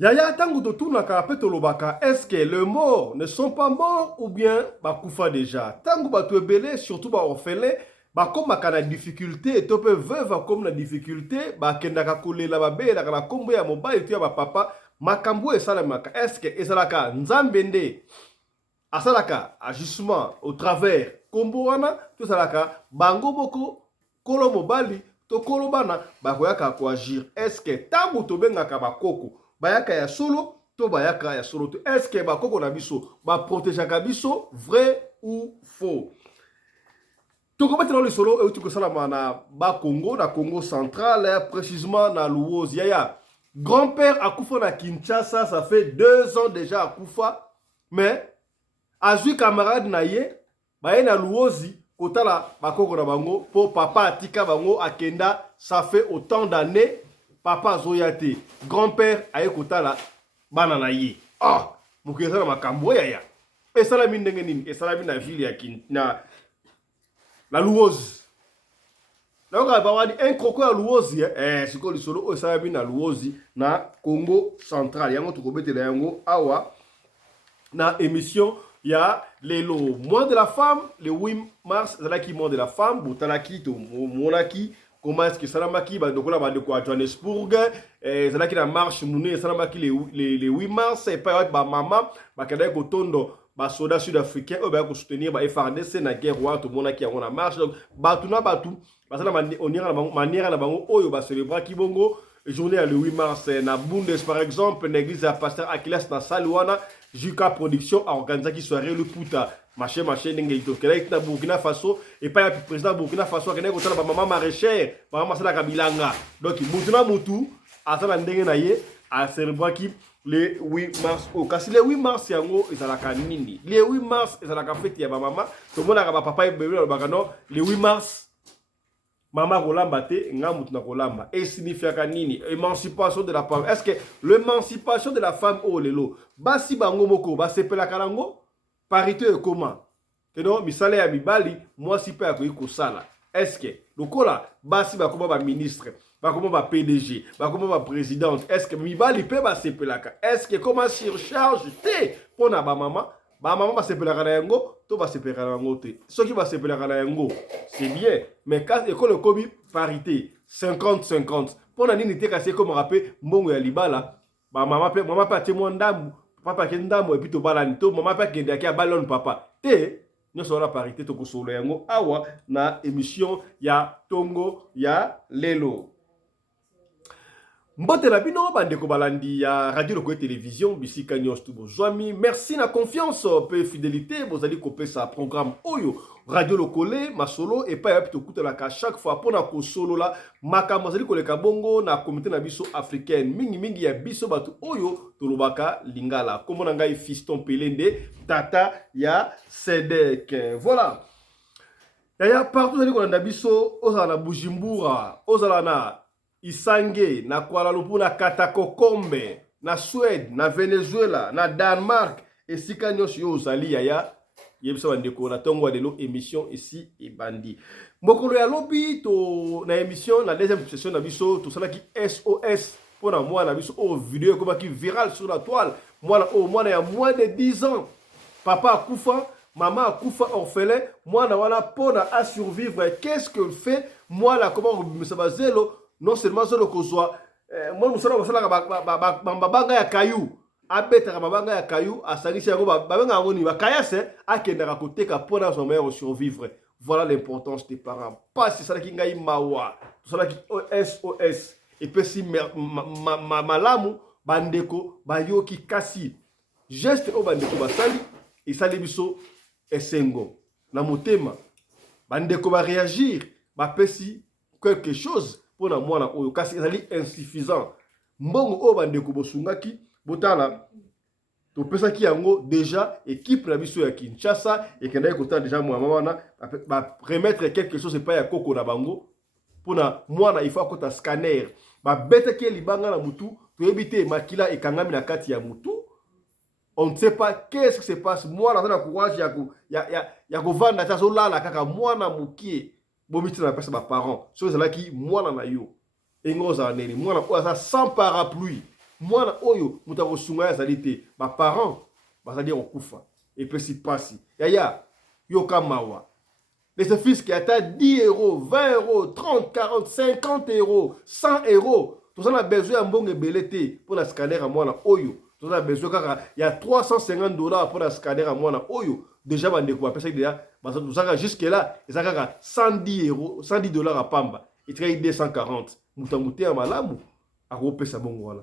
Yaya tangu totuna kape tolobaka, est-ce que les morts ne sont pas morts ou bien bakufa déjà? Tangu batu ebele, surtout ba orphelin, ba comme na difficulté, to pe veuve comme na difficulté, ba kendaka kolela ba bela na kombo ya mobile tu ya ba papa, makambo esalamaka. Est-ce que esalaka nzambende asalaka ajustement au travers kombo wana to salaka bango boko kolo mobali to kolo bana bakoyaka ko agir. Est-ce que tangu tobengaka bakoko bayaka ya solo to bayaka ya solo to est-ce que bakoko na biso ba protégeaka biso vrai ou faux? Tokobatela le solo et tout ça na ba Congo na Congo central précisément na Luozi yaya. Grand-père akufa na Kinshasa, ça fait 2 ans déjà akufa, mais azui camarade na ye baye na Luozi kotala bakoko na bango po papa atika bango akenda, ça fait autant d'années papa zoyate grand-père aye kotala bana na ye. Ah mukeza na makambo yaya esalami ndenge nini? Esalami na ville ya na Luozi na oka ba wadi un crocodile ya Luozi siko lisolo esalami na Luozi na Congo central. Yango tukobetela yango awa na émission ya lelo mois de la femme le 8 mars zalaki mois de la femme botalaki to monaki comment est-ce que salamaki ba dokola ba de quoi Johannesburg zalaki na marche munu salamaki le 8 mars et pas ba mama ba kada ko tondo ba soda sud-africain o ba ko soutenir ba FARDC na guerre wa to monaki yango na marche donc batu na batu basala onira na manière na bango oyo ba célébrer ki bongo journée le 8 mars na Bundes par exemple na église ya pasteur Akilas na Salwana Juka Production a organisé qui soirée le puta machin ndenge itokela na Burkina Faso et pas le président Burkina Faso akene ko tala ba maman maraîchère ba maman sala kabilanga donc mutu na mutu atala ndenge na ye a célébrer qui le 8 mars au kasi le 8 mars yango ezalaka nini le 8 mars ezalaka fête ya ba maman to mona ka ba papa e bébé ba kano le 8 mars Mama kolamba te nga mutu na kolamba et signifiaka nini émancipation de la femme? Est-ce que l'émancipation de la femme au lelo basi bango moko basepela kalango parité comment que non misala ya mibali moi si pe akoyi kosala? Est-ce que lokola basi bakoma ba ministre bakoma ba PDG bakoma ba présidente est-ce que mibali pe basepelaka? Est-ce que comment surcharge te pona ba mama basepelaka na yango to basepelaka na yango te? Soki basepelaka na yango c'est bien, mais quand école kobi parité 50-50 pona nini te kasi comme rappel mbongo ya libala ba mama pe atie ndambu papa ke ndambu et puis to balani to mama pe kende akia balon papa te nyonso la parité to kosolo yango awa na émission ya Tongo ya lelo. Mbote na bino bandeko balandi ya radio lokoye télévision bisika nyonso tu bozwami, merci na confiance pe fidélité bozali kopesa programme oyo radio lokole masolo et pas yapi tokutelaka chaque fois pona kosolo la makambo zali koleka bongo na communauté na biso africaine mingi ya biso batu oyo tolobaka lingala kombo na ngai Fiston Pelende tata ya Sedek. Voilà yaya partout zali kolanda biso ozala na Bujumbura ozala na Isange, na Kuala Lumpur, na Katakokombe, na Suède, na Venezuela, na Danemark, et si kanyo yo ozali yaya, yebisa bandeko na tongo de émission ici et bandi. Mokolo ya lobi to na émission la deuxième session na biso to sala ki SOS pour na moi na biso au vidéo comme qui viral sur la toile. Moi au moins il y a moins de 10 ans. Papa akufa, maman akufa orphelin, moi na wala pona à survivre. Qu'est-ce que fait moi là comment me sabazelo non seulement sur le kozwa moi musala basala babanga ya kayu abeta babanga ya kayu asalisi yango babanga yango ni bakayase akendaka koteka pona son meilleur survivre. Voilà l'importance des parents. Pas c'est ça qui ngai mawa tout ça qui SOS et puis si malamu bandeko bayoki kasi geste o bandeko basali et sali biso esengo na motema bandeko ba réagir ba pesi quelque chose pour na mwana oyo kasi ezali insuffisant mbongo o bandeko bosungaki botala to pesa ki yango déjà équipe na biso ya Kinshasa et kenda ekota déjà mwana wana ba remettre quelque chose pas ya koko na bango pour na mwana il faut akota scanner ba beta ki libanga na mutu to ebite makila ekangami na kati ya mutu. On ne sait pas qu'est-ce qui se passe. Moi na na courage ya ko vanda ta zo lala kaka mwana mukie bomiti na pesa ba parents so ezala ki mwana na yo engoza neni mwana oza sans parapluie mwana oyo muta kosunga ya zalite ba parents bazali okufa et puis si pasi yaya yoka mawa les fils qui atteint 10 euros 20 euros 30 40 50 euros 100 euros tout ça a besoin de bon belete pour la scanner à mwana oyo tout ça a besoin kaka il y a 350 dollars pour la scanner à mwana oyo déjà bande ko apesa déjà tout ça jusque là et ça kaka 110 euros 110 dollars à pamba et tu 240 mutamute ya malamu à repesa bon voilà.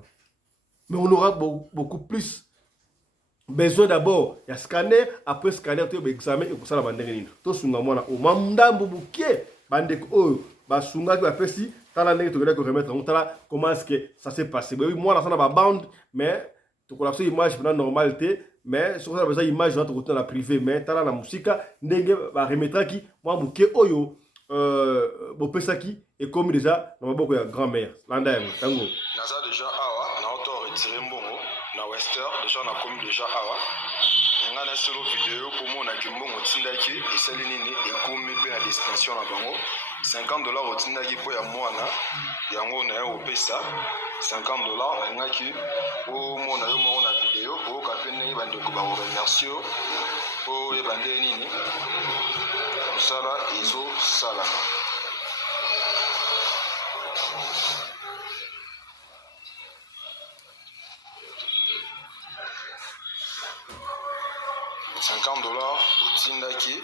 Mais on aura beaucoup plus besoin d'abord. Il y a scanner, après scanner, tu as examen et pour ça la bande nini. Tout sunga mwana o mamdambu bukie bande o ba sunga qui après si tala nene to ko remettre on tala comment est-ce que ça s'est passé. Oui, moi là ça na ba bande mais tu connais image pendant normalité mais sur ça besoin image dans côté la privé mais tala na musika ndenge ba remettre qui moi bukie oyo bo pesaki et comme déjà na maboko ya grand-mère landa yango tango naza déjà awa na auto retirer mbongo na Wester déjà na komi déjà awa nga na solo vidéo pour mona ki mbongo tindaki esali nini ekomi pe na destination na bango $50 otindaki po ya mwana yango na yo opesa $50 ngaki o mona yo moko na vidéo o ka pe ndenge bandeko ba remercier o e bande nini sala izo salama. $50 otindaki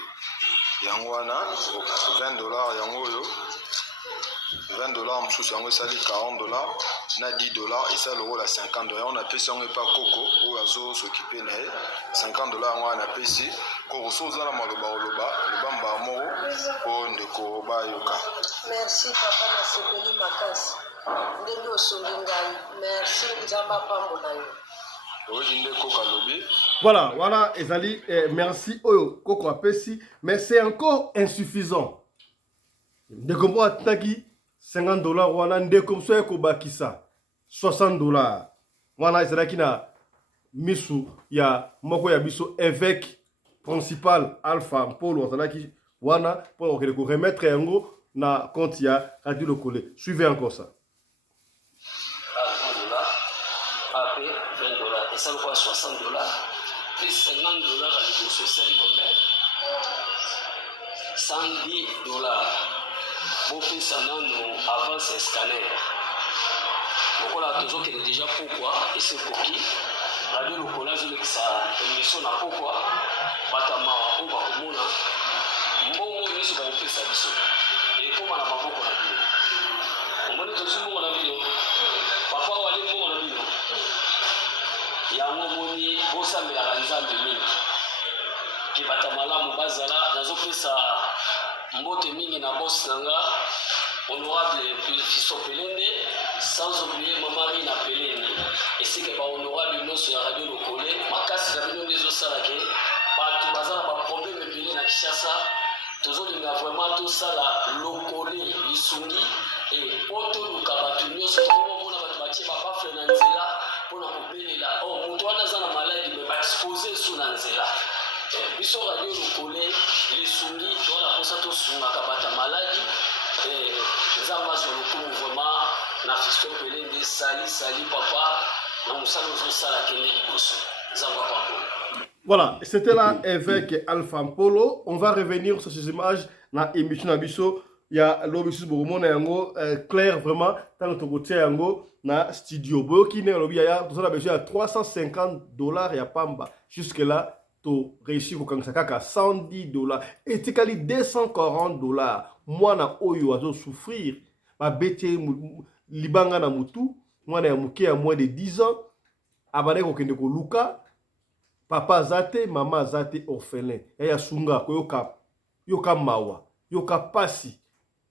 yango wana $20 yango yo $20 mosusu yango esali $40 na $10 esali lokola $50 yango napesi yango epa koko oyo azosokipe na ye $50 yango wana napesi koko so oza na maloba oloba mbaa moko po ndeko bayoka. Merci papa na sepeli makasi ndenge osongi ngai merci nzamba pambo na yo. Voilà, Ezali, merci Oyo Koko Apesi, mais c'est encore insuffisant. De comprends Taki $50 wana nde comme ça ko bakisa $60. Wana Ezali kina misu ya moko ya biso évêque principal Alpha Mpolo Ezali wana pour remettre yango na compte ya Radio Lokole. Suivez encore ça. $20 et ça vaut $60 plus $50 à l'écoute sociale combien $110 bon plus ça non avant ce scanner donc là toujours qu'il est déjà pourquoi et c'est coquille Radio Lokole je que ça émission na pourquoi batama on va komona mbongo yesu ba fait ça biso et comment na maboko na bino on moni toujours mbongo na bino papa wali mbongo na bino yango moni bosamelaka nzambe mingi ke bata malamu bazala nazopesa mbote mingi na bosi na nga honorable Fisto Pelende sans oublier mamari na Pelende esike ba honorable nyonso ya Radio Lokole makasi na bino nde ezosalake bato baza na baproblème ebele na Kinshasa tozolinga vraiment tosala Lokole lisungi e otoluka bato nyonso tokomona bato batie bafafle na nzela mpona kobelela moto wana aza na maladi me baexpose so na nzela biso Radio Lokole lisungi towana mposa tosungaka bata maladi nzambe azwa lokumu vraiment na Fisto Pelende sali papa na mosala ozosala kende liboso nzambe apambola. Voilà, c'était là avec Alpha Mpolo. On va revenir sur ces images dans l'émission Abisso. Il y a l'objectif de mon yango clair vraiment dans notre côté yango na studio. Boki ne lobi ya tout ça besoin à $350 ya pamba. Jusque là to réussir ko kangsa kaka $110 et tikali $240. Moi na oyo azo souffrir ba bete libanga na mutu mwana ya muke ya moins de 10 ans abane ko kende ko luka papa zate mama zate orphelin ya sunga ko yoka mawa yoka pasi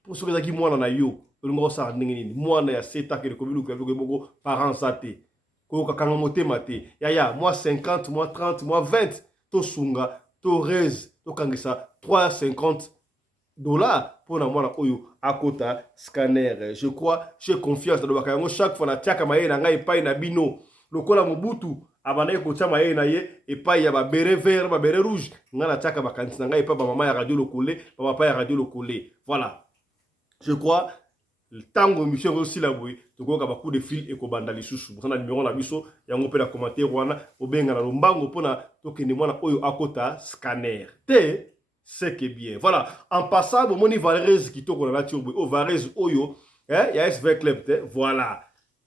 pour ceux qui mwana na yo olingo sa ndenge nini mwana ya seta ke ko biluka ko boko parents zate ko yoka kanga motema te ya moi 50 moi 30 moi 20 to sunga to raise to kangisa $350 pour na mwana oyo akota scanner. Je crois, j'ai confiance dans le chaque fois na tiaka maye na ngai pai na bino lokola mobutu abana ko tia maye na ye epai ya ba beret vert ba beret rouge nga na tiaka bakanisi na ngai pa ba mama ya Radio Lokole pa papa ya Radio Lokole. Voilà, je crois tango mission aussi la boy to ko ka ba coup de fil et ko banda lisusu bana numéro na biso yango pe na commentaire wana obenga na lombango pona to kende mwana oyo akota scanner te c'est que bien voilà en passant bon moni Varese qui to ko na tio boy o Varese oyo ya SV Club te voilà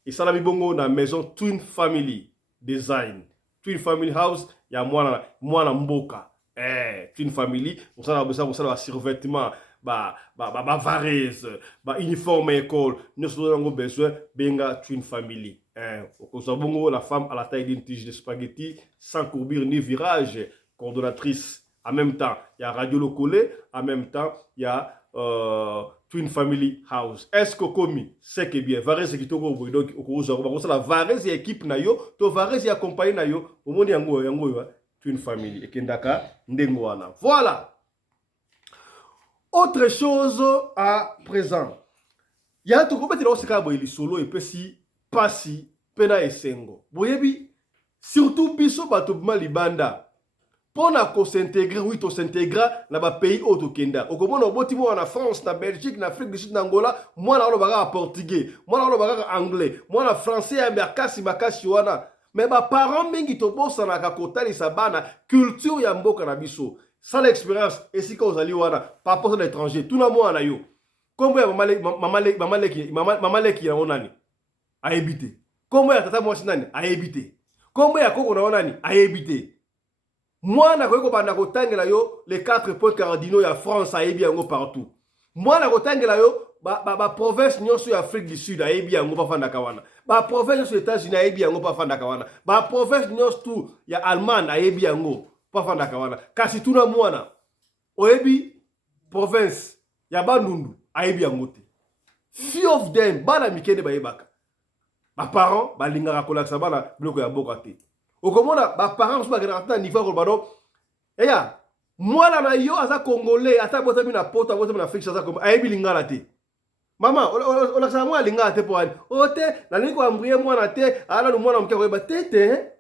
et ça la bongo na maison Twin Family Design Twin Family House ya mwana mboka Twin Family on ça la survêtement ba Varese ba uniforme école nous avons besoin benga Twin Family bongo la femme à la taille d'une tige de spaghetti sans courbure ni virage coordonnatrice en même temps il y a radio locale en même temps il y a Twin Family House. Est-ce que comme c'est que bien Varese qui toko donc au la Varese équipe na yo to Varese accompagné na yo au monde yango Twin Family et kendaka ndengwana. Voilà. Autre chose à présent. Ya to ko betela osika boyeli solo et pesi pasi pena esengo. Boyebi surtout biso bato malibanda. Pour s'intégrer, oui, to s'intégrer dans les pays autres Kenda. Au Comore, en France, en Belgique, en Afrique du Sud, en Angola, moi, je parle portugais, moi, je parle anglais, moi, je français, je parle mais mes parents, ils sont tous en Akakota, ils sont la culture ya mboka na biso. Sans l'expérience, et si vous allez par rapport à l'étranger, tout le monde a eu. Combien maman qui a onani a évité. Combien tata moi sinani a évité. Combien koko na onani a évité. Moi, je suis les 4 points cardinaux de France a bien partout. Moi, je suis la province de l'Afrique du Sud a bien la province des États-Unis a bien la province de l'Allemagne a bien kasi tout le monde oyebi province ya Bandundu a bien few of them bana mikende bayebaka ba parents balingaka kolakisa bana biloko ya boka te. Au Comona, les parents sont à niveau de ya moi na yo aza congolais ata botami na pota botami na fixe aza comme ayebi lingala te maman on a ça moi lingala te pour ote na liko ambrier moi na te ala no mwana mke ko tete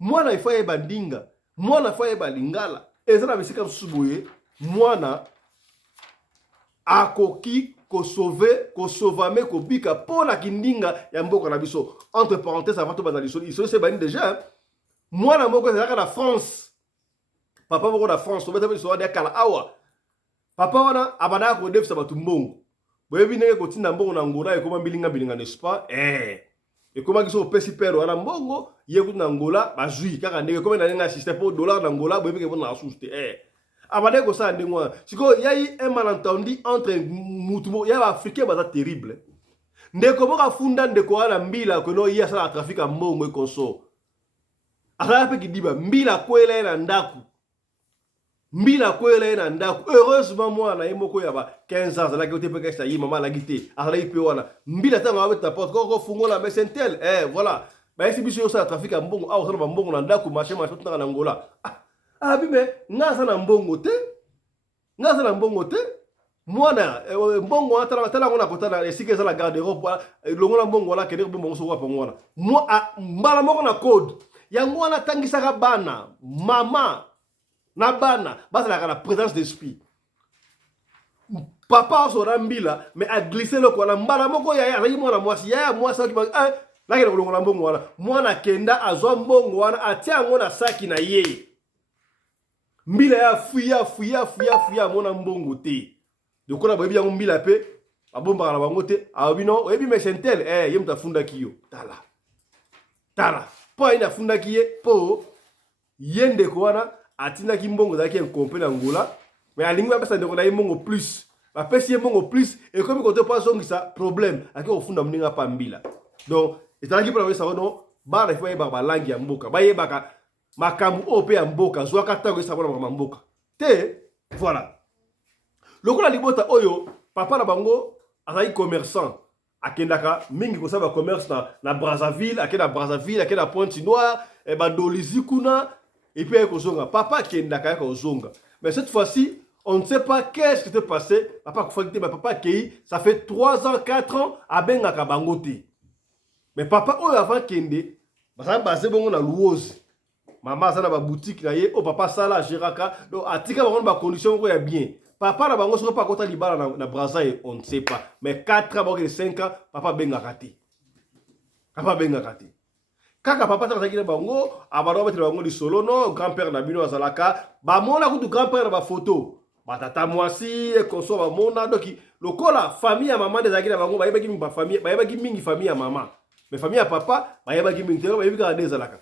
moi na ifa yeba ndinga moi na fa yeba lingala ezana bisika suboye moi na akoki ko sauver ko sauvame ko bika pour la kindinga ya mboka na biso entre parenthèses avant to banali so c'est bani déjà. Moi, je suis en France. Papa, je suis en France. Je suis en France. Papa, je suis en France. Je suis en n'est-ce pas? Et comment ils sont pesi pero ana mbongo yeku na Angola bazui kaka ndenge comme na nga système pour dollar na Angola boyebi ke na asuste abade ko sa ndengwa siko yayi un malentendu entre mutumo ya africain baza terrible ndeko boka funda ndeko ala mbila ko no ya sala trafic mbongo e konso ala pe kidiba mbila kwela na ndaku mbila kwela na ndaku heureusement moi na yemoko ya ba 15 ans la kote pe kesta yi mama la gité ala ipe wana mbila tanga avec ta porte ko fungola mais sentel voilà ba esi biso yo sa trafic mbongo a osala mbongo na ndaku marché tanga na Angola bime ngasa na mbongo te mwana mbongo atala ngona kotana esike za la garde-robe longola mbongo la kene mbongo so wa pangwana mo mbala moko na code yango wana tangisaka bana mama na bana basa la présence d'esprit papa so rambila mais a glissé le kona mbala moko ya mwana mwasi ya mwasi ki la kene longola mbongo wana mwana kenda azwa mbongo wana atia ngona saki na ye mbila ya fuya mona mbongo te dokona boyebi yango mbila pe abomba na bango te abino oyebi mesentel ye mtafunda kiyo tala po ina funda kiye po yende ko wana atina ki mbongo zaki enkompe na Angola mais alingi ba pesa ndeko na mbongo plus ba pesi mbongo plus et comme ko te pas songisa problème aki ofunda mninga pa mbila donc ezalaki pour ça no bana ifo yeba ba langi ya mboka ba yebaka makamu ope ya mboka zwaka tango esabona makamu mboka te voilà lokola libota oyo papa na bango azali commerçant akendaka mingi ko saba commerce na Brazzaville akenda Pointe-Noire e ba dolizi kuna et puis ko zonga papa akendaka ko zonga mais cette fois-ci on ne sait pas qu'est-ce qui s'est passé papa ko fakite papa kei ça fait 3 ans 4 ans abengaka bango te mais papa oyo avant kende basé bongo na louose maman ça na ba boutique na ye o papa sala géraka donc atika ba condition ko ya bien papa na bango soko pas kota libala na Brazzaville, on ne sait pas. Mais 4 ans, 5 ans, papa benga kati. Papa benga kati. Kaka papa ta zakina bango, abaro mettre bango di solo no, grand-père na bino azalaka, ba mona kutu grand-père na ba photo. Batata mwasi e konso ba mona doki lokola famille ya maman de zakina bango ba yebaki mingi ba famille, ba yebaki mingi famille ya maman. Mais famille ya papa, ba yebaki mingi te, ba yebaki ka dezalaka.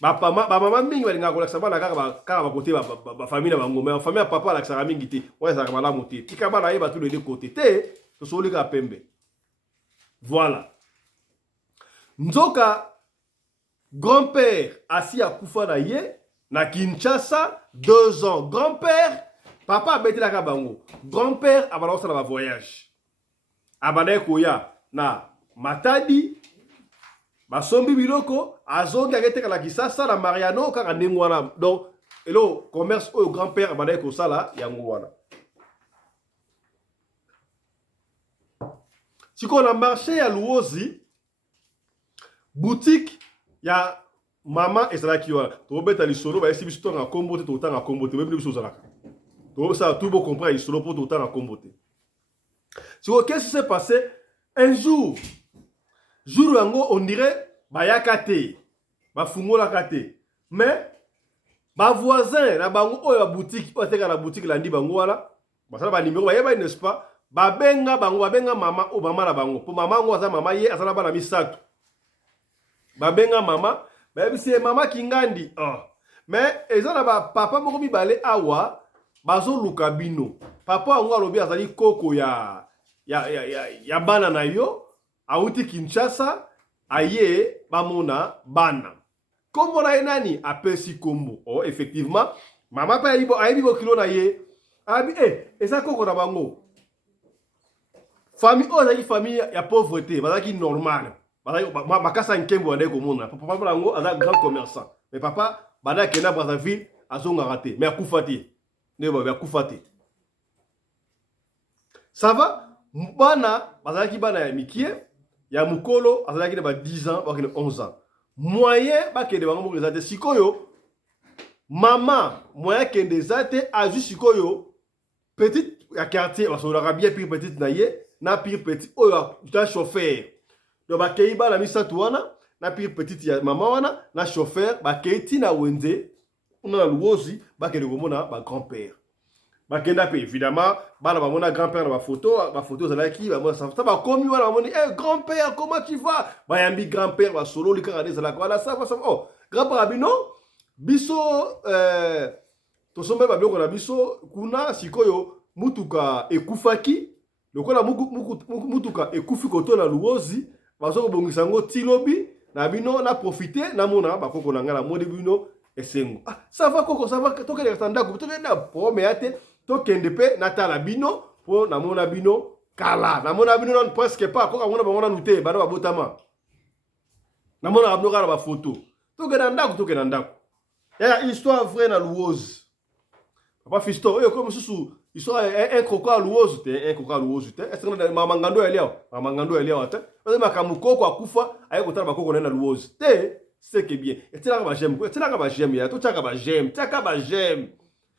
Ba maman mingi balinga ko laksa bana kaka ba côté ba famille na bango, mais famille ya papa laksa mingi te. Ouais ça ka malamu te. Tika bana yeba tous les deux côtés te, to soli ka pembe. Voilà. Nzoka grand-père assis à kufa na ye na Kinshasa 2 ans. Grand-père papa abeti la kabango. Grand-père abana osala ba voyage. Abana koya na Matadi basombi biloko azongi akete kala Kisasa na Mariano kaka ndenge wana. Donc elo commerce au grand-père abana ko sala yango wana. Siko na marché ya Luozi boutique ya maman ezalaki wana to beta lisolo ba esi biso to na kombo te to tanga kombo te bebi biso zalaka to ça tout beau comprendre lisolo pour to tanga kombo te. So qu'est-ce qui s'est passé un jour yango on dirait ba yakate ba fungola kate mais ba voisin na bango oyo boutique o teka la boutique la ndi bango wala ba sala ba numéro ba yeba n'est-ce pas ba benga bango ba benga mama o mama na bango po mama ngo aza mama ye azala bana misato babenga mama c'est mama kingandi mais ezana ba papa moko mibale awa bazo luka bino papa ngo alobi azali koko ya bana na yo auti Kinshasa aye bamona bana kombo na nani apesi kombo effectivement mama pa yibo ayibi bo kilo na ye abi eza koko na bango famille ozaki famille ya pauvreté bazaki normal. Makasa nkembo ande ko mona papa bango aza grand commerçant mais papa bana kena Brazzaville azonga raté mais akufati ne ba akufati ça va bana bazaki bana ya mikie ya mukolo azalaki na ba 10 ans ba 11 ans moyen ba kende bango mo rezate sikoyo mama moyen kende zate azu sikoyo petite ya quartier ba so la bien pire petite na ye na pire petit oyo ta chauffeur. Donc bakei ba la misatu wana na pire petite ya mama wana na chauffeur bakei tina wenze na Luozi bakele komona ba grand-père bakenda pe évidemment bana bamona grand-père na ba photo zalaki ba mona ça ba komi wana bamoni grand-père comment tu vas ba yambi grand-père ba solo likaka des zalaka wala ça oh grand-père abino biso to sombe ba biloko na biso kuna sikoyo mutuka ekufaki lokola mutuka ekufi koto na Luozi bazo bongisa ngo tilobi na bino na profiter na mona bakoko na ngala modi bino esengo ça va koko ça va to kele tanda ko to na prome ate to kende pe na tala bino po na mona bino kala na mona bino non presque pas ko mona ba mona nute ba botama na mona abno kala ba photo to kende ndako to kende ndako ya histoire vraie na Luozi papa fisto comme susu histoire un croco à Luozi te un croco à Luozi te est-ce que mamangando elia te parce que makamukoko akufa aye kotala bakoko na Luozi te c'est que bien et tela ba j'aime ya to taka ba j'aime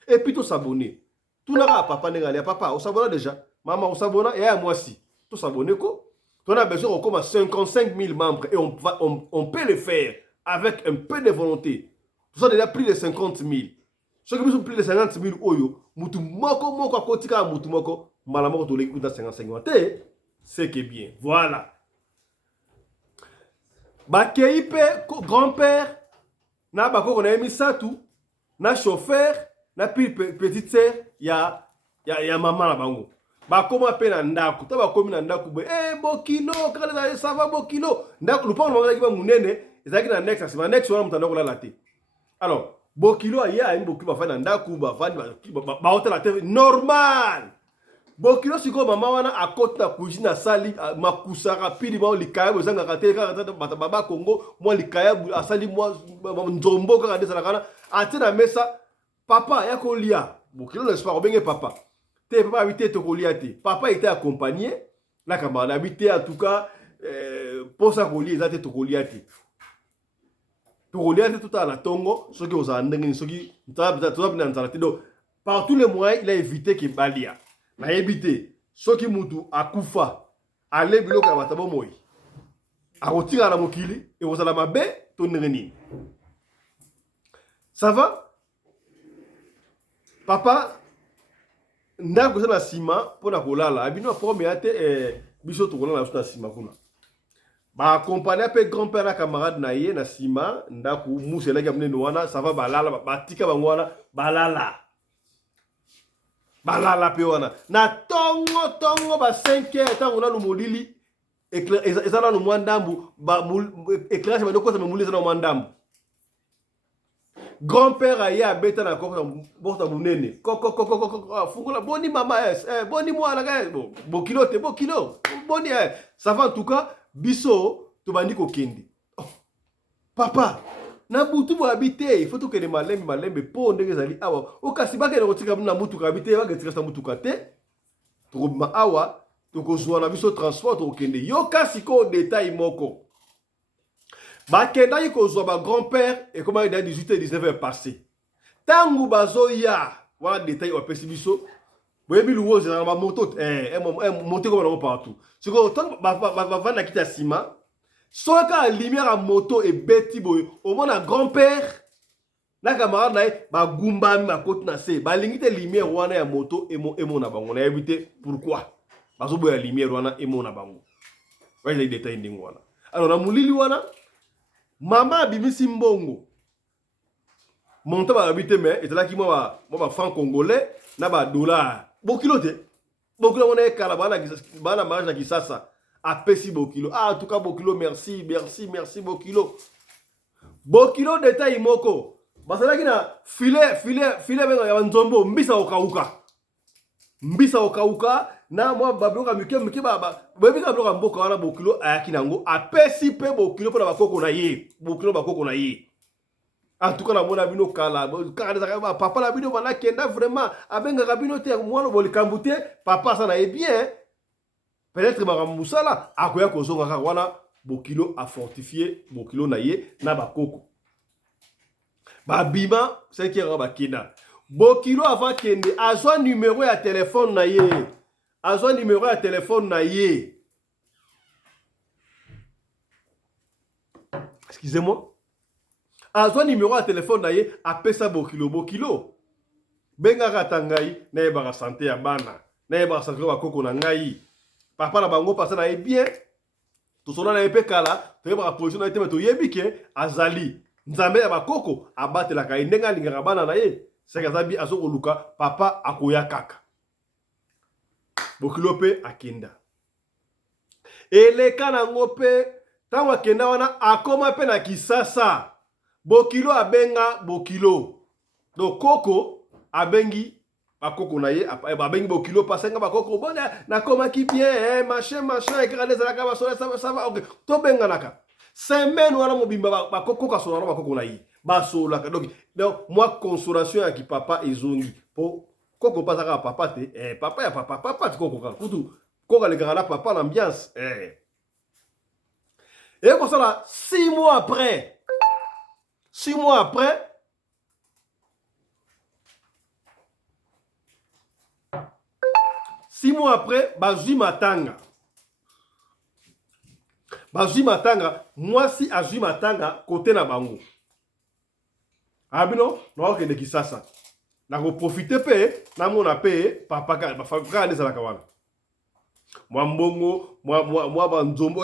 et puis to s'abonner tout na papa nenga papa on s'abonne déjà maman on s'abonne et à moi aussi to s'abonner ko on a besoin comme à 55 000 membres et on peut le faire avec un peu de volonté tout ça déjà plus de 50 000 ceux qui ont plus de 50 000 oyo mutu moko akotika mutu moko malamoko to leki kuta 55 000 te c'est que bien voilà bakei pe grand-père na bakoko na emisatu na chauffeur na petite sœur ya maman na bango bakoma pe na ndako ta bakomi na ndako be bokilo kala ça va bokilo ndako lupango na ngaki ba munene ezaki na next asima next wana mutanda ko la te alors bokilo aya ayi bokilo ba fa na ndako ba ba hôtel la TV normal bokilo siko mama wana akota cuisine asali makusa rapide ba likaya bozanga kate kaka baba Congo moi likaya asali moi nzombo kaka desala kana atina mesa papa yako lia bokilo n'est pas obenge papa te papa habité to kolia te papa était accompagné la kamana habité en tout cas pour ça kolia ezate to kolia te to kolia te tout à la tongo soki ozandenge soki ntabza to bina nzala te do par tous les moyens, il a évité que Balia. Il a évité. Ce qui moutou a koufa. Allez, bilo ka batabo moi. A retirer la mokili et vous allez mabe ton nini. Ça va? Papa, n'a pas na sima pour na kolala. Abino premier ate biso to kolala na sima kuna. Ba accompagner pe grand-père na camarade na ye na sima ndaku musela ka mnene wana ça va balala batika bangwana balala. Balala pe wana. Na tongo ba 5 heures tango na lumolili ezala no mwandambu ba éclairage ba doko ça me mulisa na mwandambu. Grand-père aye abeta na kokota munene. Fungula boni mama boni mwana ka bokilo te bokilo. Boni ça va en tout cas biso to bandi ko kende. Papa na butu bo habité il faut que les malembe po ndenge zali awa okasi ba ke rotika na mutu ka habité ba ke tika sa mutu ka te. To ma awa to ko zwa na biso transport to kende. Yo kasi ko détail moko. Bakenda yi ko zwa ba grand-père et comment il a 18 et 19 heures passé. Tangu bazoya wa détail o pesi biso. Boyebi luwo zela ba moto monter comme on partout. C'est que tant ba vanda kita sima. Soka lumière à moto et beti boy au moins un grand-père na camarade na ba gumba ma côte na se ba lingite lumière wana ya moto et mon na bango na éviter pourquoi bazo boya lumière wana et mon na bango. Ouais les détails ndingo wana. Alors na mulili wana maman bimisi mbongo. Monta ba habiter mais et là qui moi ba franc congolais na ba dollar. Bokilo te. Bokilo wana e kala bana marge na kisasa. A pesi bokilo. Ah en tout cas bokilo merci bokilo. Bokilo détail moko. Basala kina filet benga ya nzombo mbisa okauka. Mbisa okauka na moi babloka mike baba. Bebika bloka mboka wana bokilo ayaki nango a pesi pe bokilo pona bakoko na ye. Bokilo bakoko na ye. En tout cas na mona bino kala papa la bino bana kenda vraiment abenga kabino te moi no bolikambute papa ça na e bien. Peut-être Musala akoya kozonga ka wana bokilo a fortifié bokilo na ye na bakoko. Ba bima 5 heures ba kenda. Bokilo avant kende azwa numéro ya téléphone na ye. Azwa numéro ya téléphone na ye. Excusez-moi. Azwa numéro ya téléphone na ye apesa bokilo. Benga katangai na ye ba santé ya bana. Na ye ba santé ba koko na ngai. Papa na bango pasa na bien to sona na epe kala to yeba position na iteme to yebike azali nzambe ya bakoko abatela ka ndenga lingaka bana na ye seka zabi azoko luka papa akoya kaka bokilo pe akenda eleka nango pe tango akenda wana akoma pe na kisasa bokilo abenga bokilo do koko abengi bakoko na ye abengi bokilo pasenga bakoko bona na koma ki bien machin ekrane za ka basola ça va OK to benga naka semaine wana mobimba bakoko ka sola bakoko na ye basola donc moi consolation ya ki papa ezongi po koko pasaka papa te papa ya papa ti koko ka kutu koko le gara papa l'ambiance et comme ça là 6 mois après 6 mois après, bazui matanga. Moi si azui matanga côté na bango. Abino, no ke de kisasa. Na ko profiter pe, na mona pe papa ka ba fa ne sala kawana. Moi mbongo, moi banzombo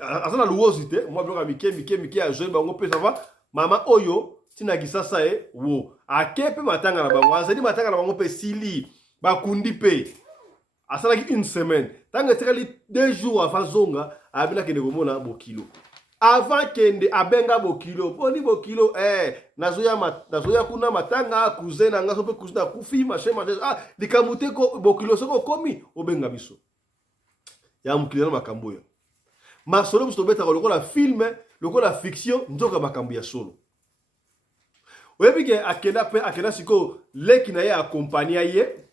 asana luosité, moi bloka mike a jeune bango pe ça va. Mama oyo tina kisasa wo. Akepe matanga na bango. Azali matanga na bango pe sili, ba kundi pe. Asalaki une semaine. Tant que c'est 2 jours avant zonga, abila kende komona bokilo. Avant kende abenga bokilo, boni bokilo nazoya kuna matanga cousin na ngaso pe cousin kufi machin likamute ko bokilo soko komi obenga biso. Ya mukilana makambo ya. Masolo mstobeta ko la film, la fiction, nzoka makambo ya solo. Oyebike akenda siko leki na ye accompagner ye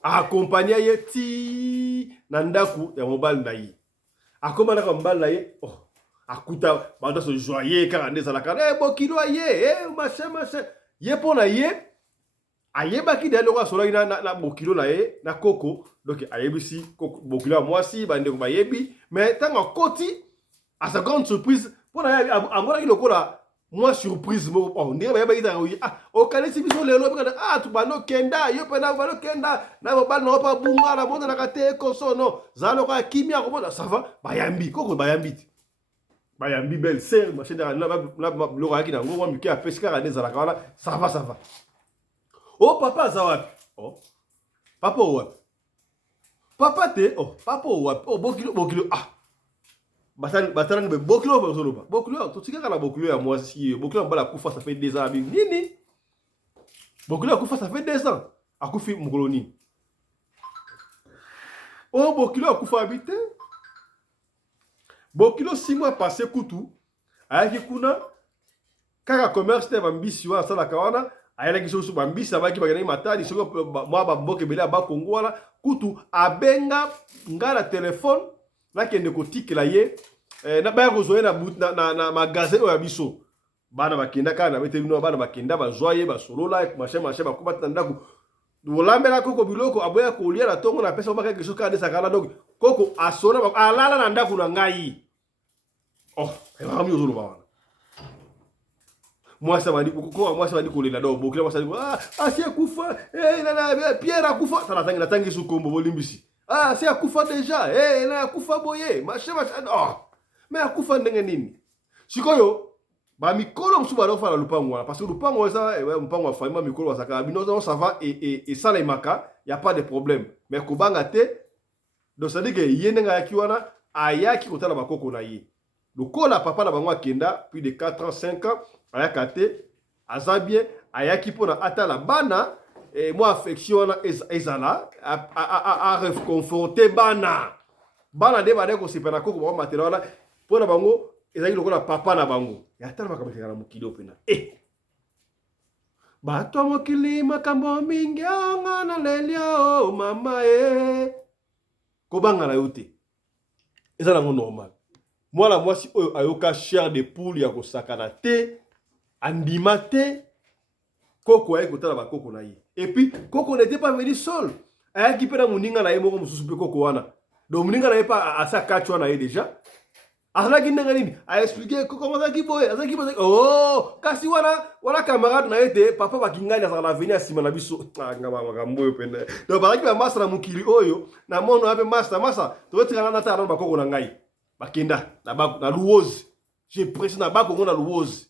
accompagner ye ti na ndaku ya mobile na ye akomana ka mobile na ye akuta banda so joyeux car ndeza la kana bokilo ye machin ye pona ye ayebaki de loko asolaki na bokilo na ye na koko donc ayebisi bokilo ya mwasi bandeko bayebi mais ntango akoti à sa grande surprise mpona amonaki lokola mwa surprise moko ndenge bayebaki taka oyi okanisi biso lelo pekana banokenda yo mpe na banokenda na mobali na opa bunga na mondelaka te koso no zala lokola kimia komona sava bayambi koko bayambi te bayambi belle sœur machin na biloko ayaki nango mwa mike apesi kaka nde ezalaka wana sava papa aza wapi papa owapi papa te papa owapi bokilo batalani bokilo bazoloba bokilo totikaka na bokilo ya mwasi bokilo mbala akufa ça fait 2 ans abi nini bokilo akufa ça fait 2 ans akufi mokolo nini bokilo akufa abi te bokilo 6 mois passé kutu ayaki kuna kaka commerce te bambisi wana asalaka wana ayelaki soso bambisi abaki bakendaki matadi soki mwa bamboka ebele abakongo wana kutu abenga nga na telefone nakende kotikela ye baya kozwa ye na magasin oyo ya biso bana bakenda kaka na beteli bino bana bakenda bazwa ye basolola machin bakóma te na ndako olambela koko biloko aboya kolia na ntongo na pesa omaka quelque chose kaka desakala donc koko asola alala na ndako na ngai ebakami ozoloba wana mwasi abandi kolela do bokila mwasi asi akufa Pierre akufa natangi su kombo bolimbisi si akufa deja na akufa boye machin mais akufa ndenge nini sikoyo bamikolo mosusu balofala lupango wana parce que lupango eza mpango ya famille mikolo basaka bino ça va et salemaka y a pas de problème mais kobanga te donc ça dit que ye ndenge ayaki wana ayaki kotala bakoko na ye lokola papa na bango akenda plus de 4 ans 5 ans ayaka te aza bien ayaki mpona atala bana mwa affection wana ezala a reconforte bana nde bade kosepela koko bango matela wana mpona bango ezalaki lokola papa na bango yatala makambo ekeka na mokili oyo mpena bato mokili makambo mingi anga na lelia mama kobanga na yo te eza nango normal mwana mwasi oyo ayoka chair de poule ya kosakana te andima te koko ayaki kotala bakoko na ye et puis koko n'était pas venu seul ayaki mpe na moninga na ye moko mosusu mpe koko wana donc moninga na ye mpa asa kati wana ye déjà azalaki ndenge nini aexplike koko azalaki boye kasi wana camarade na ye te papa bakingani azalaka na veni ya nsima na biso ngama makambo oyo pene donc bazalaki bamasa na mokili oyo na mono ya mpe masa tokotikana na tala nano bakoko na ngai bakenda na luozi je presse na bakongo na luozi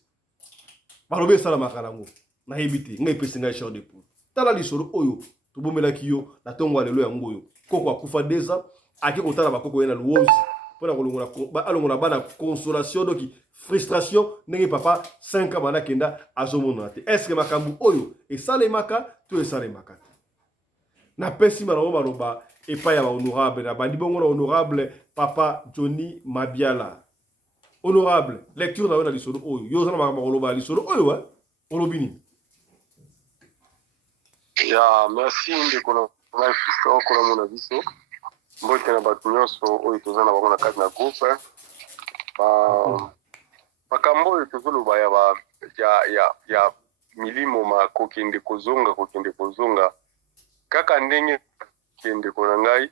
balobi esalamaka nango nayebi te ngai epesi ngai chair de poule tala lisolo oyo tobomelaki yo na ntongo ya lelo yango oyo koko akufa 2 ans aki kotala bakoko ye na luozi mpona alongola bana consolation doki frustration ndenge papa 5 ans banakenda azomona te estce makambo oyo esalemaka to esalemaka te napesi bango baloba epai ya bahonorable na bandi bongo na honorable papa Johnny Mabiala honorable lecture na yo na lisolo oyo yo oza na makambo koloba lisolo oyo olobi nini ya merci ndeko na ngai fiston kolomona biso mbote na bato nyonso oyo toza na bango na kati na groupe makambo oyo tozoloba ya milimo kokende kozonga kaka ndenge kendeko na ngai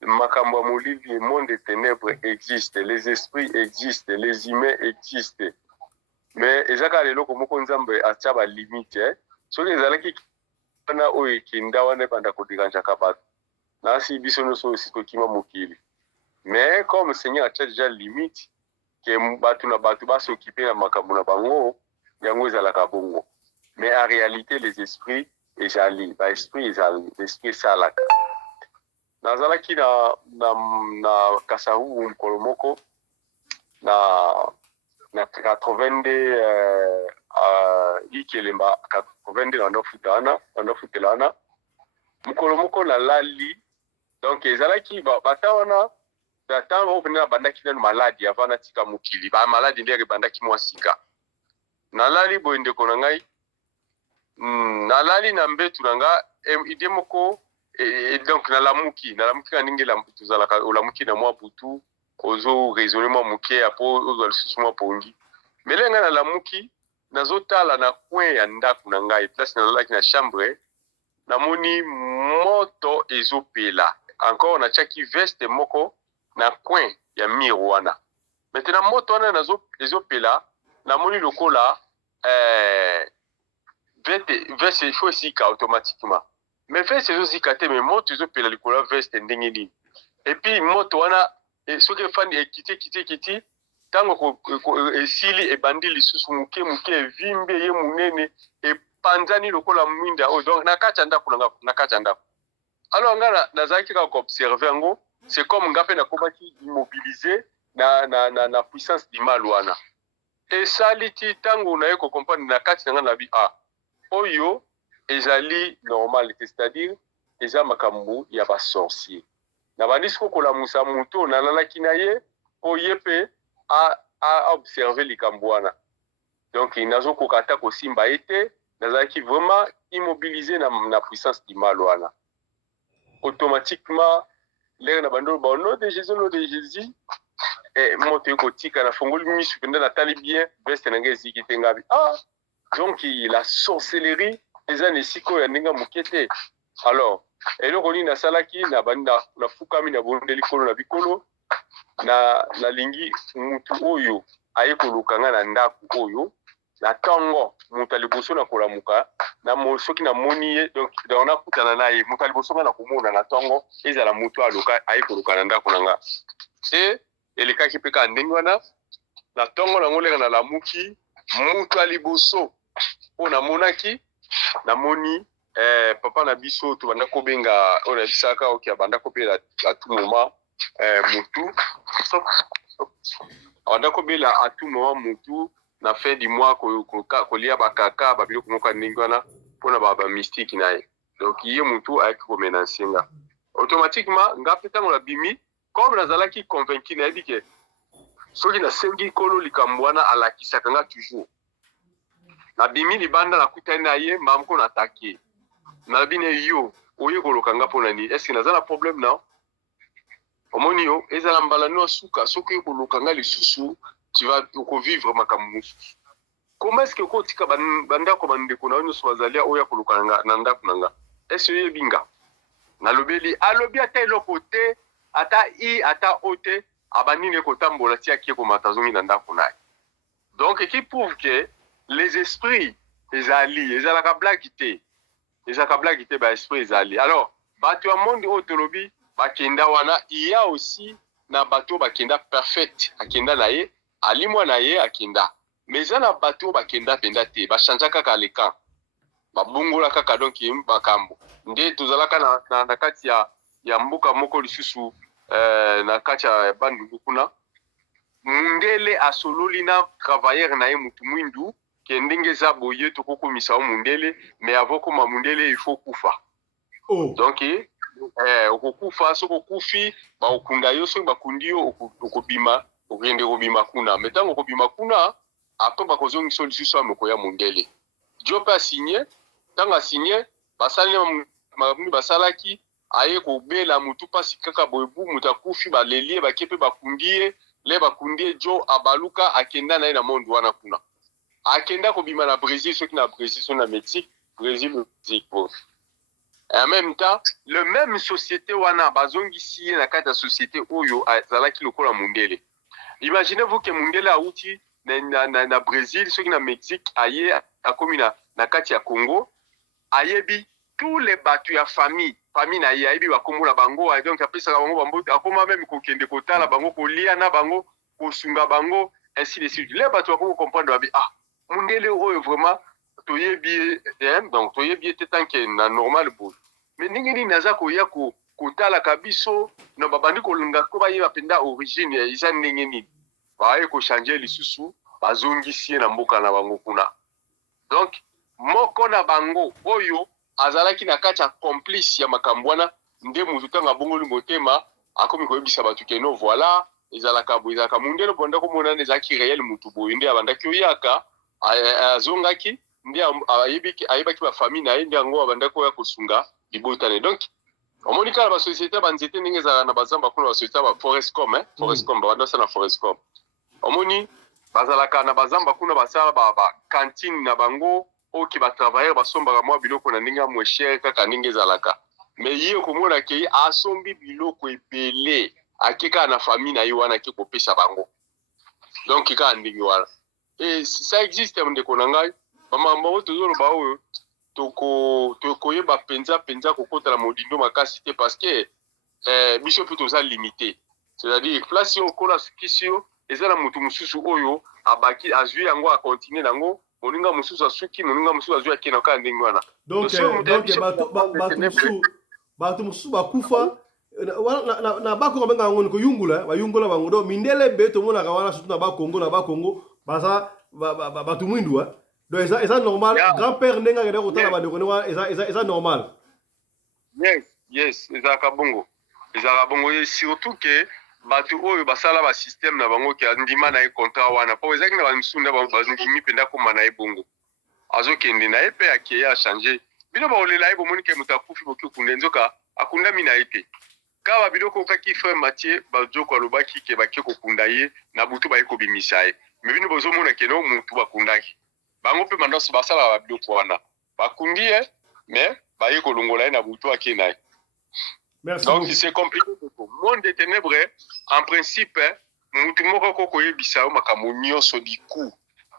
makambo ya molili monde de ténèbres existe, les esprits existent, les humains existent, mais ezaka leloko moko nzambe atia ba limite soki ezalaki na oyo ekenda wana banda koderanjaka bato nasi biso nyonso oyo sikokima mokili mais comme Seigneur atia déjà limite ke bato na bato basokipe na makambo na bango yango ezalaka bongo mais en réalité les esprits ezali ba esprit ezali l'esprit salaka nazalaki na Kasavu mkolo moko na 82 ikelemba 82 na ndofutelana mkolo moko na lali donc ezalaki bata wana data opena bandaki na maladi avana tika mokili ba maladi ndere bandaki mwasika na lali boende ko na ngai na lali na mbetu nga ide moko et donc na lamuki ka ninge la tuzalaka olamuki na mwa butu ozo raisonner mwa muke apo ozo lisusu mwa pongi melenga na lamuki nazotala na coin ya ndaku na ngai place na lalaki na chambre namoni moto ezopela encore na chaki veste moko na coin ya miroana. Maintenant moto wana ezopela namoni lokola veste il faut sika automatiquement. Mais veste ezosika te mais moto ezopela likola veste ndenge nini. Et puis moto wana soki fani ekiti tango esili ebandi lisusu muke evimbe ye munene epanzani lokola mwinda oyo donc nakati ya ndako alors nga nazalaki kaka koobserve yango c'est comme nga mpe nakobaki immobilisé na puissance du mal wana esali ti tango naye kocomprendre na kati na nga na bi oyo ezali normal c'est-à-dire eza makambo ya basorcier na bandi siko kolamusa moto nalalaki na ye oye mpe a observer likambo wana donc nazokoka ata kosimba ye te nazalaki vraiment immobilisé na puissance du mal wana automatiquement lere na bando ba nom de Jésus moto ekotika na fongoli misu penda natali bien veste na ngezi kitengabi donc la sorcellerie eza nesiko ya ndinga mukete alors eloko nini nasalaki na banda na fukami na bondeli kolo na bikolo na lingi mutu oyo aye kolukanga na ndaku oyo na tango mutu aliboso na kolamuka na soki na moni ye donc na kutana na ye mutu aliboso na komona na tango ezala mutu aluka aye koluka na ndaku nanga elekaki peka ndenge wana na tango nango leka na lamuki mutu aliboso po na monaki na moni papa na biso to banda ko benga ona bisaka okia banda ko pela à tout moment mutu banda ko bela à tout moment mutu na fin du mois ko lia bakaka babilo ko ndingwana pona baba mystique naye donc yé mutu avec ko menansinga automatiquement ngapeta ngola bimi comme nazalaki convaincu na bike soki na sengi kolo likambwana alakisaka nga toujours na bimi libanda na kutana na ye mamko na attaquer na bine yo oye kolokanga pona ni est-ce que nazala problème non omoni yo ezala mbala no suka soki kolokanga lisusu tu vas vivre makambo comment est-ce que kotika banda ko bandeko na ono swazalia oya kolokanga na ndako nanga est-ce que binga na lobeli alobi ata eloko te ata ote abanine kotambola ti akie komatazongi na ndako naye donc qui prouve que les esprits ezalaka blague te ba esprit ezali alors bato ya monde oyo tolobi bakenda wana il y a aussi na bato bakenda perfect akenda na ye alimwa na ye akenda mais eza na bato bakenda penda te bachanja kaka leka babongola kaka donc makambo nde tozalaka na kati ya mboka moko lisusu na kati ya bandundu kuna mundele asololi na travailleur na ye mutu mwindu kendenge za boye to kokomisa o mundele mais avoko mundele il faut kufa donc okokufa soko kufi ba okunda yo so bakundi yo okobima okende kobima kuna metango kobima kuna après bakozongi so lisusu amoko ya mundele Diop a signé tanga signé basali makamuni basalaki aye kobela mutu pasi kaka boyebu mutu akufi balelie bakepe bakundie le bakundie jo abaluka akenda na monde wana kuna akenda kobima na Brésil soki na Brésil so na Mexique Brésil Mexique en même temps le même société wana bazongi siye na kata société oyo azalaki lokola mundele imaginez-vous que mundele auti na Brésil soki na Mexique aye akomi na kati ya Congo ayebi tous les batu ya famille na ye ayebi bakombola bango donc apesaka bango bambote akoma même kokende kotala bango kolia na bango kosunga bango ainsi de suite les batu bakoko comprendre babi mundele oyo vraiment toyebi donc toyebi te tanke na normal bo mais ningi ni naza koya kotala kabiso na babandi kolunga ko bayeba penda origine ya isa ndenge nini baye ko changer lisusu bazongisie na mboka na bango kuna donc moko na bango oyo azalaki na kati ya complice ya makambwana nde mutu tanga bongo motema akomi koyebisa batu keno voilà ezalaka mundele bonda ko mona nezaki réel mutu boye nde abandaki oyaka azongaki nde ayebaki ba famille na ye nde yango abandaki oya kosunga libotane donc omoni kala ba société ba nzete ndenge za na bazamba kuna ba société ba Forestcom Forestcom ba ndasa na Forestcom omoni bazalaka na bazamba kuna basala ba cantine na bango oki ba travailler basombaka mwa biloko na ndenge moins cher kaka ndenge ezalaka mais ye komona ke asombi biloko ebele akeka na famille na ye wana ke kopesa bango donc kaka ndenge wana et ça existe ndeko na ngai mamamba oyo tozoloba oyo tokoyeba penza kokota na modindo makasi te parce que biso mpe toza limité c'est-à-dire place yo okola sukisi yo eza na mutu mosusu oyo abaki azwi yango akontinue nango moninga mosusu asuki moninga mosusu azwi ake na kaka ndenge wana donc bato mosusu bakufa na bakongo benga yango ni koyungula bayungula bango donc mindele be tomonaka wana surtout na bakongo baza bato mwindu donc eza normal grand-père ndenge akende kotala bandeko ndenge wana eza normal. Yes ezalaka bongo surtout ke bato oyo basala ba système na bango ke ndima na ye contrat wana po ezaki na bamisusu nde bandimi mpenza koma na ye bongo azokende na ye mpe akeye achange bino baolela ye bomoni ke moto akufi boki okunda nzoka akundami na ye te kaka babiloko okaki frère Mathieu bajoko alobaki ke bake kokunda ye na butu baye kobimisa ye me bino bozomona keno mutu bakundaki bango mpe mandoso basala babiloko wana bakundi ye mais baye kolongola ye na butu ake na ye. Merci donc beaucoup. c'est compliqué beaucoup. Monde des ténèbres en principe mutu moko koko yebisa yo makambo nyonso du coup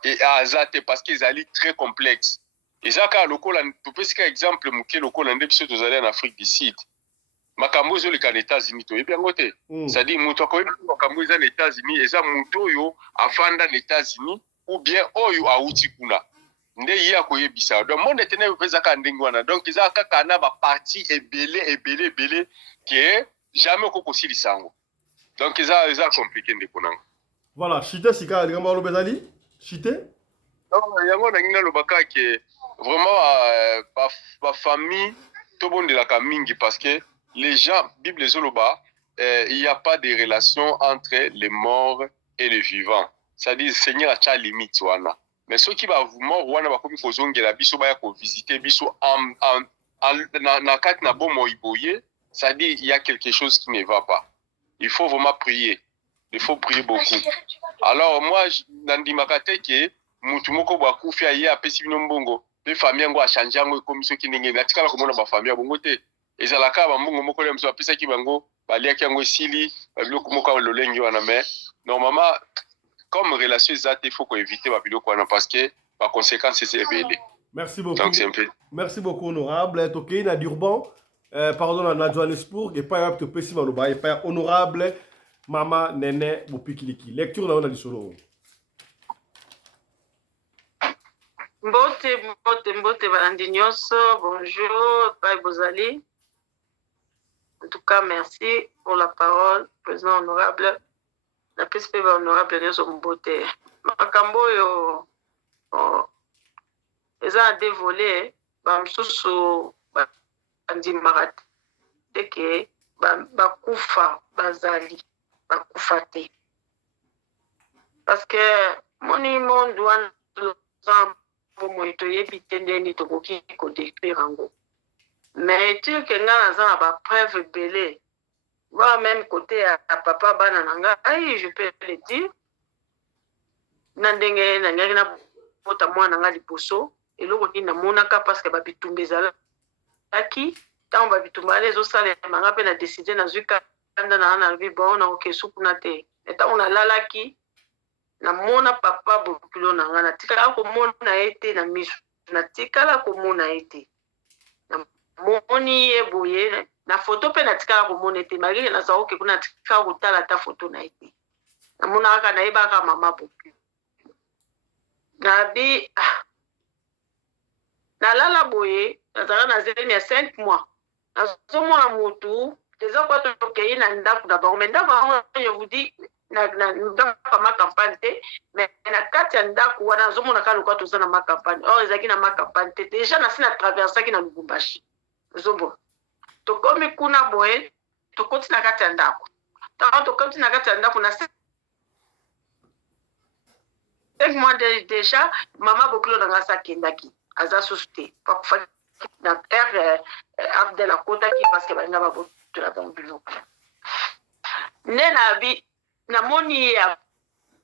et azate parce qu'ils allaient très complexe ezaka lokola topesika exemple muke lokola nde biso tozali en Afrique du Sud makambo ezoleka na États-Unis toyebi yango te c'est-à-dire mutu akoyebi makambo eza na États-Unis eza mutu oyo afanda na États-Unis ou bien oyo auti kuna nde ye akoyebisa donc monde ténèbre mpe ezaka ndenge wana donc eza kaka na baparti ebele ke jamais okokosilisa yango donc eza compliqué ndeko nango. Voilà, chite sika likambo aloba ezali chite yango nangi nalobaka ke vraiment bafamille tobondelaka mingi parce que les gens bible ezoloba il n'y a pas de relation entre les morts et les vivants, c'est-à-dire Seigneur acha limite wana mais ceux qui va mort wana bakomi kozongela biso baya kovisiter biso na kati na bomo iboye, c'est-à-dire il y a quelque chose qui ne va pas, il faut vraiment prier, il faut prier beaucoup. Alors moi nandimaka te ke mutu moko bakufi aye apesi bino mbongo pe famille yango achange yango ekomi soki ndenge natikala komona bafamille ya bongo te ezalaka bambongo moko le mosu apesaki bango baliaki yango esili babiloko moko lolenge wana mais normalement comme relation eza te il faut koéviter babiloko wana parce que baconséquence eza ebele. Merci beaucoup. Donc c'est un peu. Merci beaucoup honorable tokei na Durban pardon na Johannesburg et pas topesi maloba et pas honorable Mama Nene Bopikiliki lecture na ona lisolo. Mbote balandi nyonso, bonjour, Pai Bozali. En tout cas, merci pour la parole, président honorable. La PSP honorable nyonso mbote. Makambo yo eza dévolé, bamsusu bandimaka te ke bakufa bazali, bakufa te. Parce que moni monde wana moi toyebi te ndeni tokoki kodécrire yango mais tu ke nga naza na bapreuve ebele voire même côté ya papa bana na ngai je peux le dire na ndenge nangaki na bota mwana nga liboso eloko nini namonaka parce que babitumba ezalaki ntango babitumba wana ezosalema nga mpe na décide nazwi kanda na nga nalobi bon nakoke sukuna te ntango nalalaki namona papa bokilo na nga natikala komona ye te na miso natikala komona ye te namoni ye boye na foto mpe natikala komona ye te malgré nazala oke kuna natikala kotala ata foto na ye te namona kaka nayebaka mama bokilo nabi nalala boye nazala na zemi ya 5 mois nazomona motu eza kwa tokei na ndako na bango me ndako yango je vous dis na ma campagne te mais na kati ya ndako wana nazomona kaka lokwa toza na ma campagne or ezalaki na ma campagne te déjà nasi na traversaki na Lubumbashi ozomona tokomi kuna boye tokoti na kati ya ndako ntango tokoti na kati ya ndako na 5 mois déjà mama bokilo na nga sakendaki aza susu te pakufaki na aire Abdel akotaki parce que balinga babotola bango biloko nde nabi namoni ye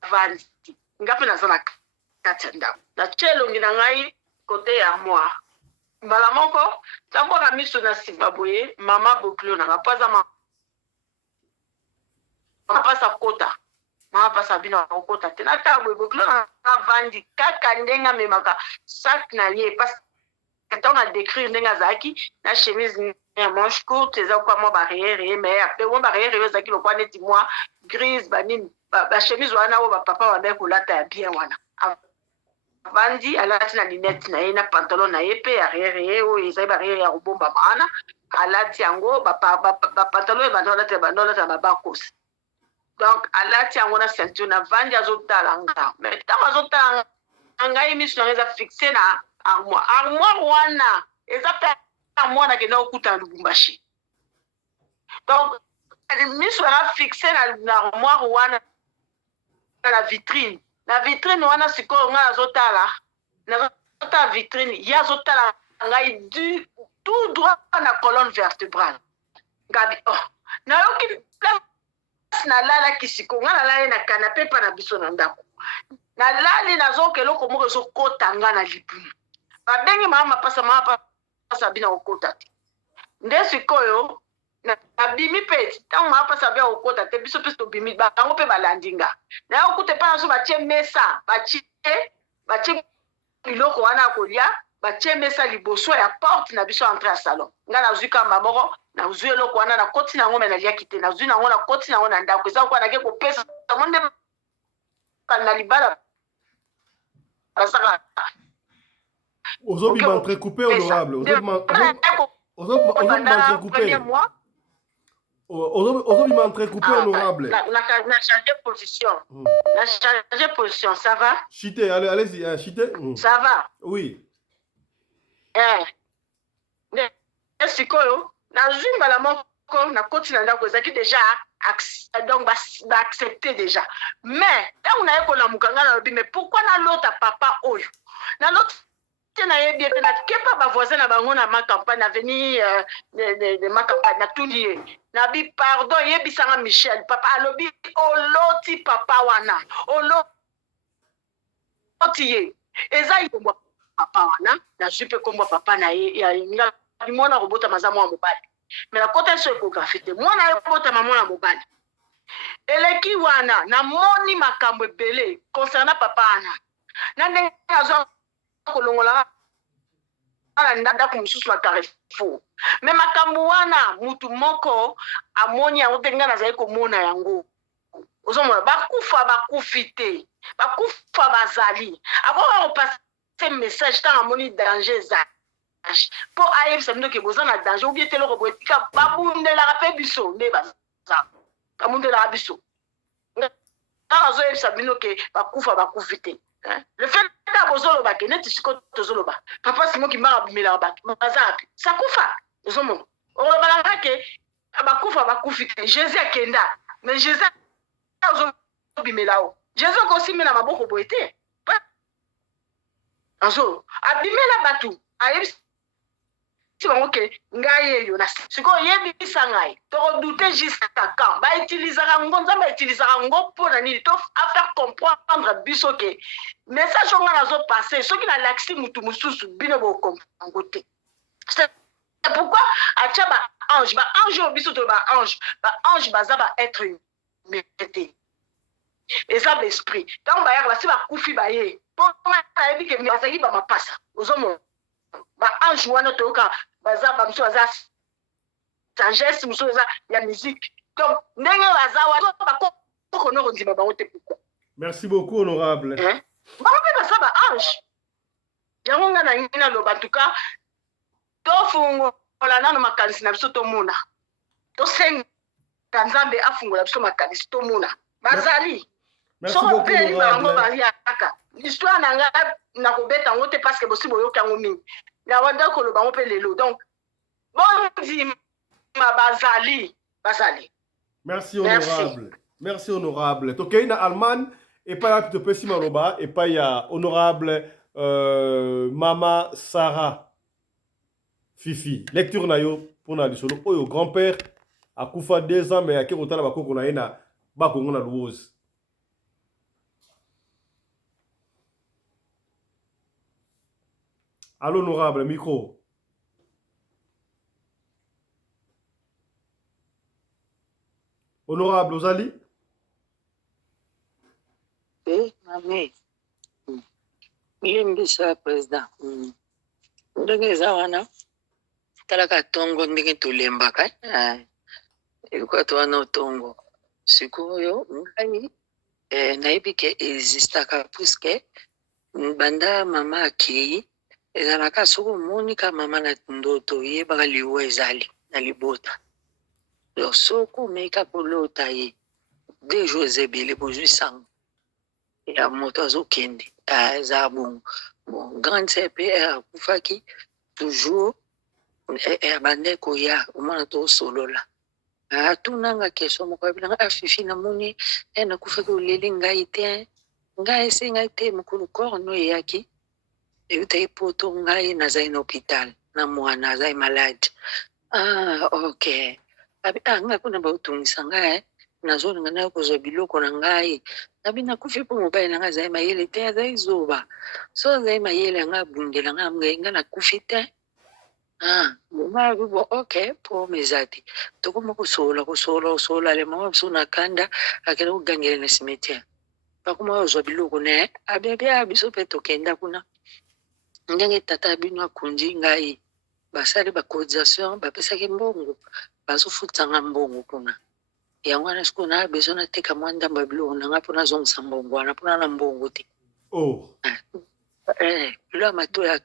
avandi nga mpe naza na kati ya ndako natie elongi na ngai côté armoire. Mbala moko, tango na miso na Zimbabwe, mama boklo na paza mama pasa kota. Mama pasa bina kota. Tena tango boklo na vandi kaka ndenga memaka sac na lié parce que on a décrit ndenga zaki na chemise na manche courte eza kwa mo barrière mais après mo barrière yo zaki lokwa neti moi grise banini ba chemise wana o ba papa wa beko lata bien wana. Vandi alati na linette na ye na pantalon na ye pe arrière ye o ezali barrière ya kobomba maana alati yango ba pantalon e bandola ta bakos donc alati yango na ceinture na vandi azotala nga mais ntango azotala ngai miso na eza fixe na armoire wana eza pe armoire nakenda kokuta na Lubumbashi donc miso na fixe na armoire wana na vitrine. La vitrine wana sikoyo nga nazotala vitrine ya azotala ngai du tout droit na colonne vertébrale ngabi nayoki place nalalaki sikoyo nga nalali na canapé mpa na biso na ndako nalali nazoka eloko moko ezokota nga na libumu babengi mama pasa bina kokota te nde sikoyo nabimi mpe ntango mama pasa bia kokota te biso mpe tobimi bango mpe balandi nga naye okute mpa naso batie mesa batie biloko wana ya kolia batie mesa liboso ya porte na biso entre ya salon nga nazwi kamba moko nazwi eloko wana nakoti nango me naliaki te nazwi nango nakoti nango na ndako eza kwa nake kopesa mo nde na libala basaka ozobima entrecoupé honorable ozobima entrecoupé honorable na changer position na changer position ça va chité allez-y chité ça va oui sikoyo nazwi mbala moko nakoti na ndako ezalaki déjà donc baaccepte déjà mais ntango naye kolamuka ngai nalobi mais pourquoi nalota papa oyo nalota te nayebi ete nakepa bavoisin na bango na macampagne aveni de macampagne natuni ye nabi pardon yebisanga Michel papa alobi oloti papa wana oloti ye eza yikombo papa wana nazwi mpe kombo papa na ye mwana kobotama aza mwana mobali me nakota so ekografi te mwana ye kobotama mwana mobali eleki wana namoni makambo ebele concernant papa wana na ndenge azwa kolongola ala ndako mosusu na Carrefour me makambo wana mutu moko amoni yango te nga nazali komona yango ozomona bakufi te bakufa bazali akoka kopase message ntango amoni danger ezali mpo ayebisa bino ke boza na danger obie te eloko boetika babundelaka mpe biso nde baza babundelaka biso ntango azoyebisa bino ke bakufi te le fait que bozoloba ke neti siko tozoloba papa simoki mbaka bimelaka baza api sakufa ozomona olobalaka ke bakufi te Jésus akenda mais Jésus ozobimela o Jésus okosimi na maboko boye te abimela bato ayebisi bango ke ngai eyo na sikoyo yebisa ngai tokodute jusqu'à quand bautilisaka ngo nzambe autilisaka ngo mpona nini to afaire comprendre biso ke message onga nazopase soki nalakisi mutu mosusu bino bokompango te c'est pourquoi atia baange oyo biso to baange baza baêtre humain te eza baesprit ntango bayaka basi bakufi baye mpo nayebi ke bazalaki bamapasa ozomona baange wana toyoka baza bamosusu baza sagesse mosusu eza ya musique donc ndenge baza wana bakokona kondima bango te pourquoi. Merci beaucoup honorable bango mpe baza baange yango nga na ngi naloba en tout cas tofungola nano makanisi na biso tomona tosenga nzambe afungola biso makanisi tomona bazali soko mpeli bango baliaka histoire na nga nakobeta yango te parce que bosi boyoki yango mingi na wanda koloba yango mpe lelo donc bondima bazali merci honorable merci honorable tokei na Allemagne epai ya topesi maloba epai ya honorable mama Sarah Fifi lecture na yo mpona lisolo oyo grand-père akufa 2 ans mais ake kotala bakoko na ye na bakongo na luozi. À l'honorable, micro. Honorable Ozali. Mami. Mbisa président. Ndenge eza wana talaka tongo ndenge tolembaka ilikuwa towana otongo sikoyo ngai nayebi ke existaka puisque banda mama akei ezalaka soki omoni ka mama na ndoto yebaka liwa ezali na libota soki omeka kolota ye de jours ebele bozwi sango ya moto azokende eza bongo bon grande sœur mpe akufaki toujours bandeko ya omwana tosolola atunanga question moko abilanga afifi namoni nakufaki oleli ngai te ngai ese ngai te mokolo corno eyaki eyutaki poto ngai nazali na hôpital na mwana azali malade ok ngai kuna baotungisa ngai nazolinga nayo kozwa biloko na ngai nabi nakufi mpo mobali na ngai azali mayele te azali zoba so azali mayele yango abungela ngai ngai nakufi te mama bo ok pome eza te tokoma kosola le mama biso na kanda akende kogangela na cimetière bakoma ozwa biloko na abia biso mpe tokenda kuna ndenge tata bino akundi ngai basali bacotisation bapesaki mbongo bazofutanga mbongo kuna yango wana sikoyo na besoin nateka mwa ndambo ya biloko na ngai mpo nazongisa mbongo wana mpona na mbongo te bilo ya matoyi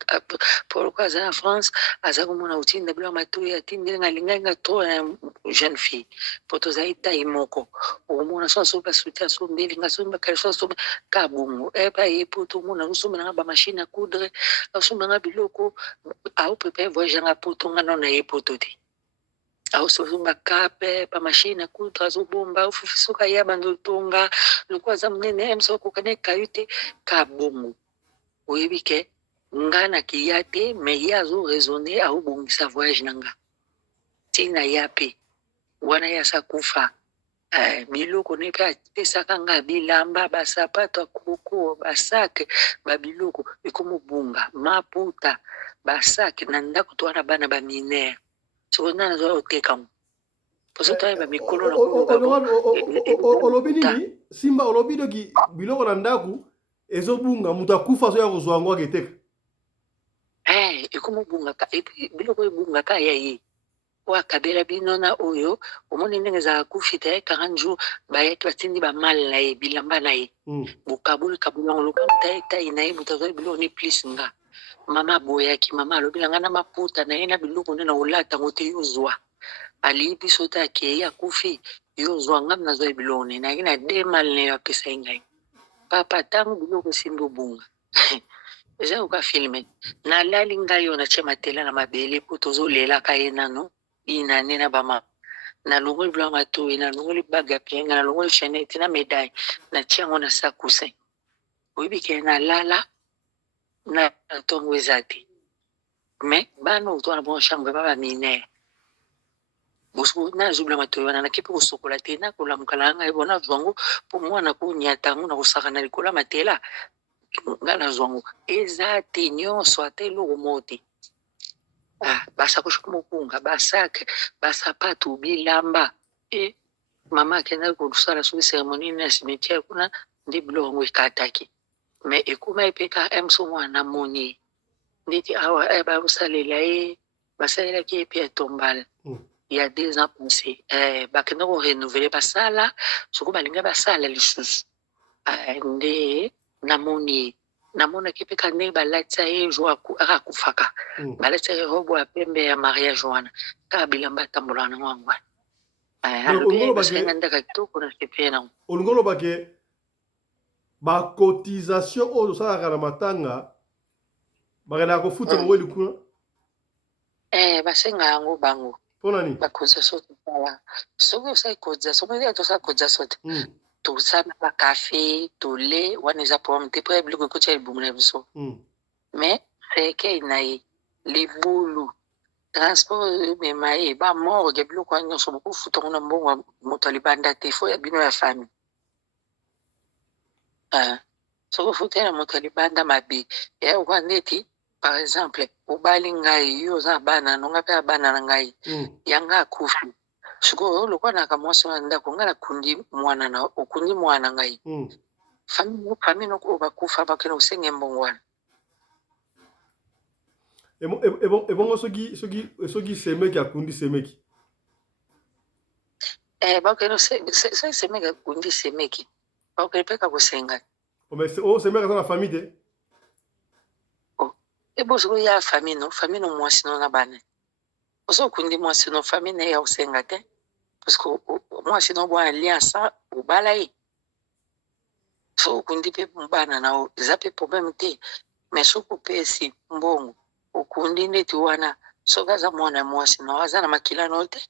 pourquoi aza na France aza komona kotinda bilo ya matoyi atindeli nga alingai nga to ya jeune fille mpo tozali tai moko okomona so asomi basuti asombeli nga asomi bakali so asomi ka bongo epa ye mpo tomona azosombela nga bamashine ya coudre asombela nga biloko aoprepare voyage yanga poto nga nao na ye poto te aosomba kape bamashine ya coudre azobomba ofufi soki aya bandotonga loko aza monene mso okokana ekayu te ka bongo oyebi ke nga nakiya te me ye azoraisonne aobongisa voyage na nga ntina ya mpe wana ye asa kufa biloko ne mpe apesaka nga bilamba basapato akoko basake babiloko ekomobunga maputa basake na ndako to wana bana baminere soki nana azoya otekango poso toyeba mikolo na olobi nini simba olobi doki biloko na ndako ezobunga moto akufa azoya kozwa yango aketeka ekomobungaka biloko ebungaka ya ye oyo akabela bino na oyo omoni ndenge ezalaka kufi te 40 jours bayaki batindi bamale na ye bilamba na ye bokabolikabolango loba moto ayetai na ye moto azwaki biloko ne plus nga mama aboyaki mama alobela nga na maputa na ye na biloko nde na kolata ngo te yozwa aliyi biso te akei akufi yozwa nga nazwaki biloko ne nayaki na 2 male na yo apesai ngai papa ntango biloko esimbi obunga eza yoka filme nalali ngai yo natie matela na mabele mpo tozolelaka ye nano inane na bama nalongoli biloko matoyi nalongoli baga pienga nalongoli chainete na medaille natie yango na sa cousin oyebi ke nalala na ntongo eza te me bana otwana bona chambre ba baminere nazobila matoyi wana nake mpe kosokola te nakolamukala ngai bona zwango mpo mwana konyata yango na kosaka na likolo ya matela nga nazwango eza te nyonso ata eloko moko te basakoshi komokunga basake basapato bilamba mama akendaki kosala soki cérémonie na cimetière kuna nde biloko yango ekataki me ekoma epeka mso mwana moni ndeti awa bakosalela ye basalelaki ye mpe etombala ya 2 ans passé bakenda korenouveler basala soko balinga basala lisusu nde namonaki mpe kande balatisa ye jo akakufaka balatisa ye robo ya pembe ya mariage wana kaka bilamba atambola nango yango alobi basenga ndaka kitoko na sepe nango olingo olobake bacotisation oyo osalaka na matanga bakendaka kofuta bango likuna basenga yango bango mpo nani bacotisation tosala soki osali cotisation moyea tosala cotisation te tosala bakafe tole wana eza problème te mpo ya biloko ekoti ya libumu na biso mais sekei na ye libulu transport emema ye bamorge biloko wana nyonso bokofuta ngo na mbongo moto alibanda te fo ya bino ya famille soki ofuta na moto alibanda mabe eya okwa ndeti par exemple obali ngai yo za bana nonga pe bana na ngai yanga akufi siko lokwa na kamwasi na ndako ngala kundi mwana na okundi mwana ngai famille no ko bakufa bakena usenge mbongwana ebongo soki semeki akundi semeki bakena semeki akundi semeki bakena peka kusenga semeki na famille de eboso ya famille no mwasi no na bana oso kundi mwasi no famille ne ya usenga te parce que mwasi no bwana liansa ubala yi so kundi pe bana na za pe problème te mais so ko pesi mbongo ukundi ndeti wana so gaza mwana mwasi no aza na makila no te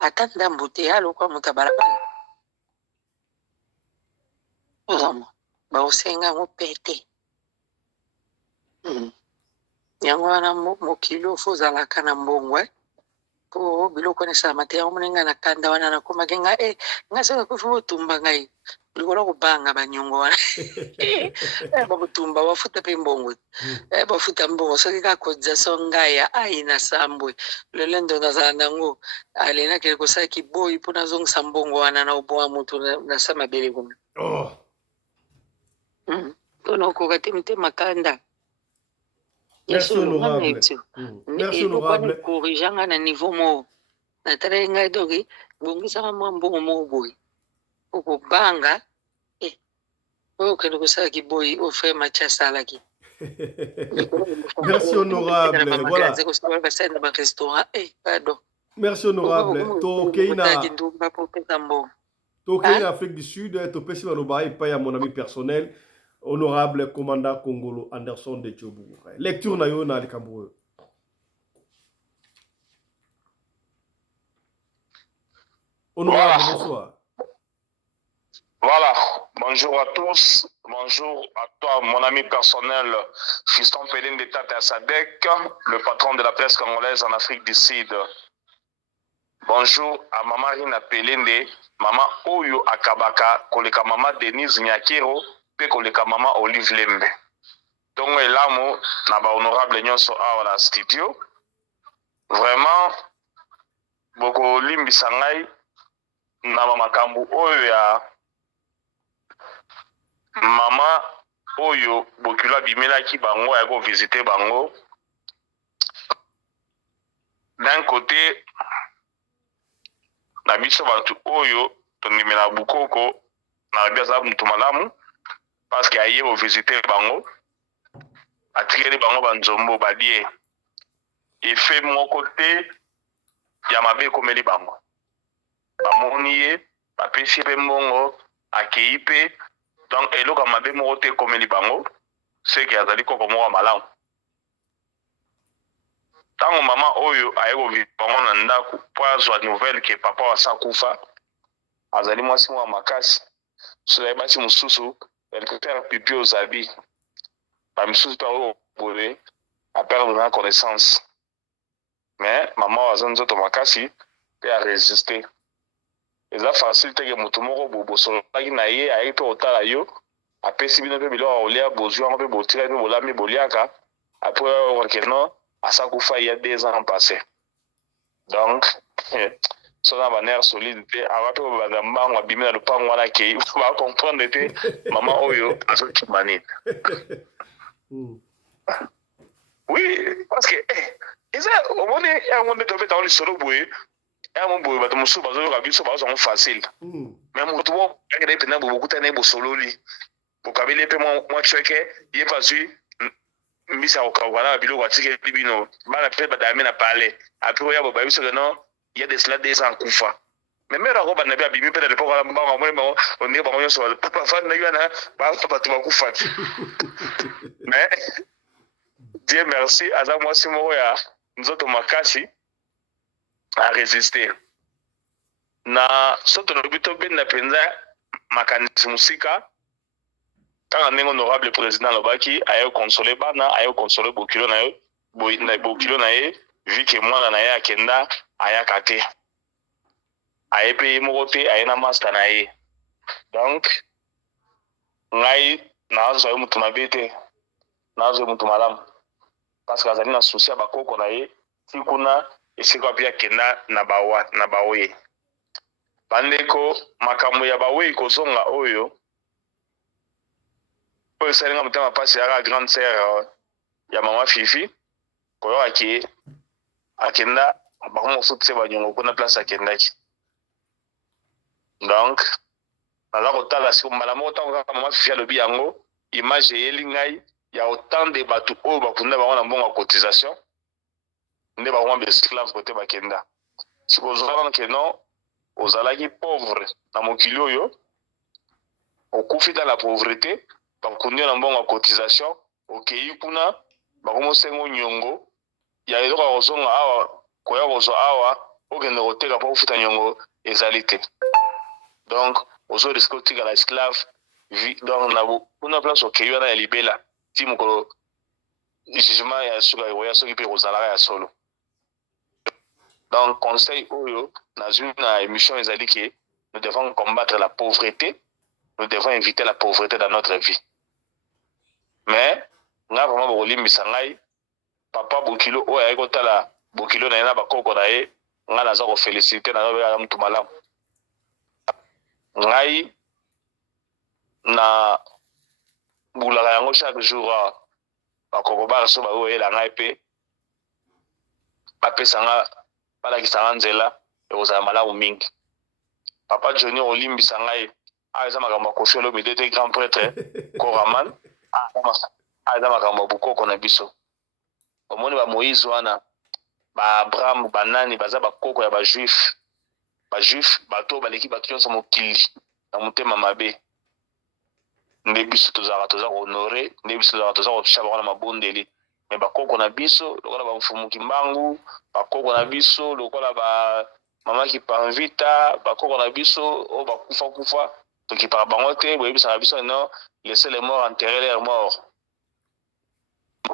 atanda mbute yalo kwa mutabarabara ozama ba usenga ngo pete yango wana mokilo fozala kana mbongwe po biloko ne sama te omunenga na kanda wana na koma kenga nga sanga kufu tumba ngai likolo kubanga banyongo wana babutumba bafuta pe mbongwe bafuta mbongo soki kakodza so ngai aina sambwe lolendo nazala nango alena kele kosala kiboyi mpo nazongisa mbongo wana na obowa mutu na sama bele kuna mpona okoka te mitema kanda Merci honorable. Merci honorable. Corrigeanga na niveau mo. Na tare ngai dogi bongisa mwa mbongo mo boy. Oko banga kendo kosala ki boy o fait matcha salaki. Merci honorable. Voilà. Pardon. Merci honorable. To Keina Afrique du Sud, to pesi maloba et pas à mon ami personnel. Honorable commandant Congolo Anderson de Tchobougou. Lecture na yo na Likamboué. Honorable, bonsoir. Voilà, bonjour à tous. Bonjour à toi, mon ami personnel, Fiston Péline de Tata Sadek, le patron de la presse congolaise en Afrique du Sud. Bonjour à Maman Rina Pelende, Maman Oyo Akabaka, koleka Maman Denise Nyakiro, pe koleka Maman Olive Lembe. Donc, elamo na ba honorable nyonso awa na studio. Vraiment, boko limbi sangai na makambu oyo ya Mama Oyo bokila bimelaki bango ya ko visiter bango. D'un côté, na biso bantu oyo tondimela bukoko na biasa mutu malamu parce que aye ko visiter bango atikeli bango banzombo balie efe moko te ya mabe komeli bango bamoni ye bapesi pe mbongo akei pe donc eloko mabe moko te komeli bango seke azali koko moko malamu tango mama oyo aye kovivre bango na ndako po azwa nouvelle ke papa wasa kufa azali mwasi mwa makasi so ayebasi mosusu faire pipi aux habits bamisusu mpe oyo boye aperdre na connaissance mais mama aza nzoto makasi mpe aresiste eza facile teke moto moko bosololaki na ye aye mpe otala yo apesi bino mpe biloko olia bozwi yango mpe botika mpe bolami boliaka apres oyokake non asa kufa il y a 2 ans passé donc so na banere solide te awa mpe bobanda mbango abimi na lopango wana kei bacomprendre te mama oyo azokima nini oui parce que eza omoni yango nde tobetako lisolo boye yango boye bato mosusu bazoyoka biso bazwango facile mais moto boakende mpena bokutana ye bosololi bokabeli mpe mwa cweke ye mpe azwi mbisi ya kokauka na biloko atikeli bino bana mpe badami na pale apres oya bobayi biso ke non il y a de cela 2 ans kufa mais mère ako bana mpe abimi mpe na lepoko wana mbango amoni bango ondenge bango nyonso bafandi na yo wana bato bakufa te mais Dieu merci aza mwasi moko ya nzoto makasi aresiste na so tolobi tobenda mpenza makanisi mosika kaka ndenge honorable président alobaki aye konsole bana aye konsole bokilo na ye vi ke mwana na ye akenda ayaka te aye mpe ye moko te aye na master na ye donc ngai nazwa ye motu mabe te nazwa ye motu malamu parce que azali na souci ya bakoko na ye ti kuna esika wapi akenda na baweye. Bandeko makambo ya baweye kozonga oyo esalinga motema mpasi yaka grande sœur ya mama Fifi koyoka ke akenda bakoma kofutisa banyongo kuna place akendaki. Donc naza kotala siko mbala moko ntango kaka mama Fifi alobi yango image eyeli ngai ya autant de bato oyo bakunda bango na mbongo ya cotisation nde bakoma baesclave kote bakenda. Siko ozalaka ke non ozalaki pauvre na mokili oyo okufi dans la pauvreté bakundi na mbongo ya cotisation okei kuna bakomosengo nyongo ya eloko ya kozonga awa koya kozwa awa okende koteka mpo kofuta nyongo ezali te. Donc ozo risque otikala esclave donc na kuna place okei wana ya libela ti mokolo jugement ya suka ekoya soki mpe kozalaka ya solo. Donc conseil oyo nazwi na émission ezali ke nous devons combattre la pauvreté, nous devons éviter la pauvreté dans notre vie. Mais nga vraiment bokolimbisa ngai papa bokilo oyo ayaki kotala bokilo na ye na bakoko na ye nga naza kofélicité naza kobeka mutu malamu. Ngai na bulaka yango chaque jour bakoko baraso baoyela ngai mpe bapesanga balakisanga nzela ekozala malamu mingi. Papa Johnny olimbisa ngai aza makambo ya Koffi Olomide te grand prêtre Koraman aza makambo ya bokoko na biso. Omoni ba Moïse wana ba Abraham banani baza bakoko ya bajuif bato baleki bato nyonso mokili na motema mabe. Nde biso tozalaka toza kohonore, nde biso tozalaka toza koficha bango na mabondeli. Me bakoko na biso lokola bamfumuki mbangu, bakoko na biso lokola ba mama Kipanvita, bakoko na biso o bakufa tokipaka bango te boyebisaka biso non laisser les morts enterrer leurs morts.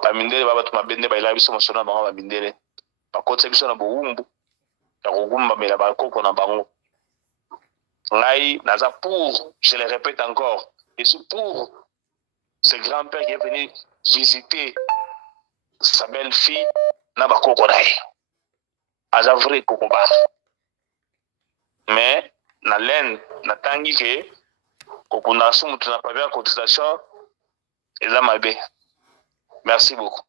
Bamindele babato mabende bayela biso mosono na bango bamindele bakotisa biso na bowumbu ya kogumbamela bakoko na bango. Ngai naza pour, je le répète encore, je suis pour ce grand-père qui est venu visiter sa belle-fille na bakoko na ye. Aza vrai kokoba. Mais na laine na tangi ke kokunda so mutu na papier cotisation eza mabe. Merci beaucoup.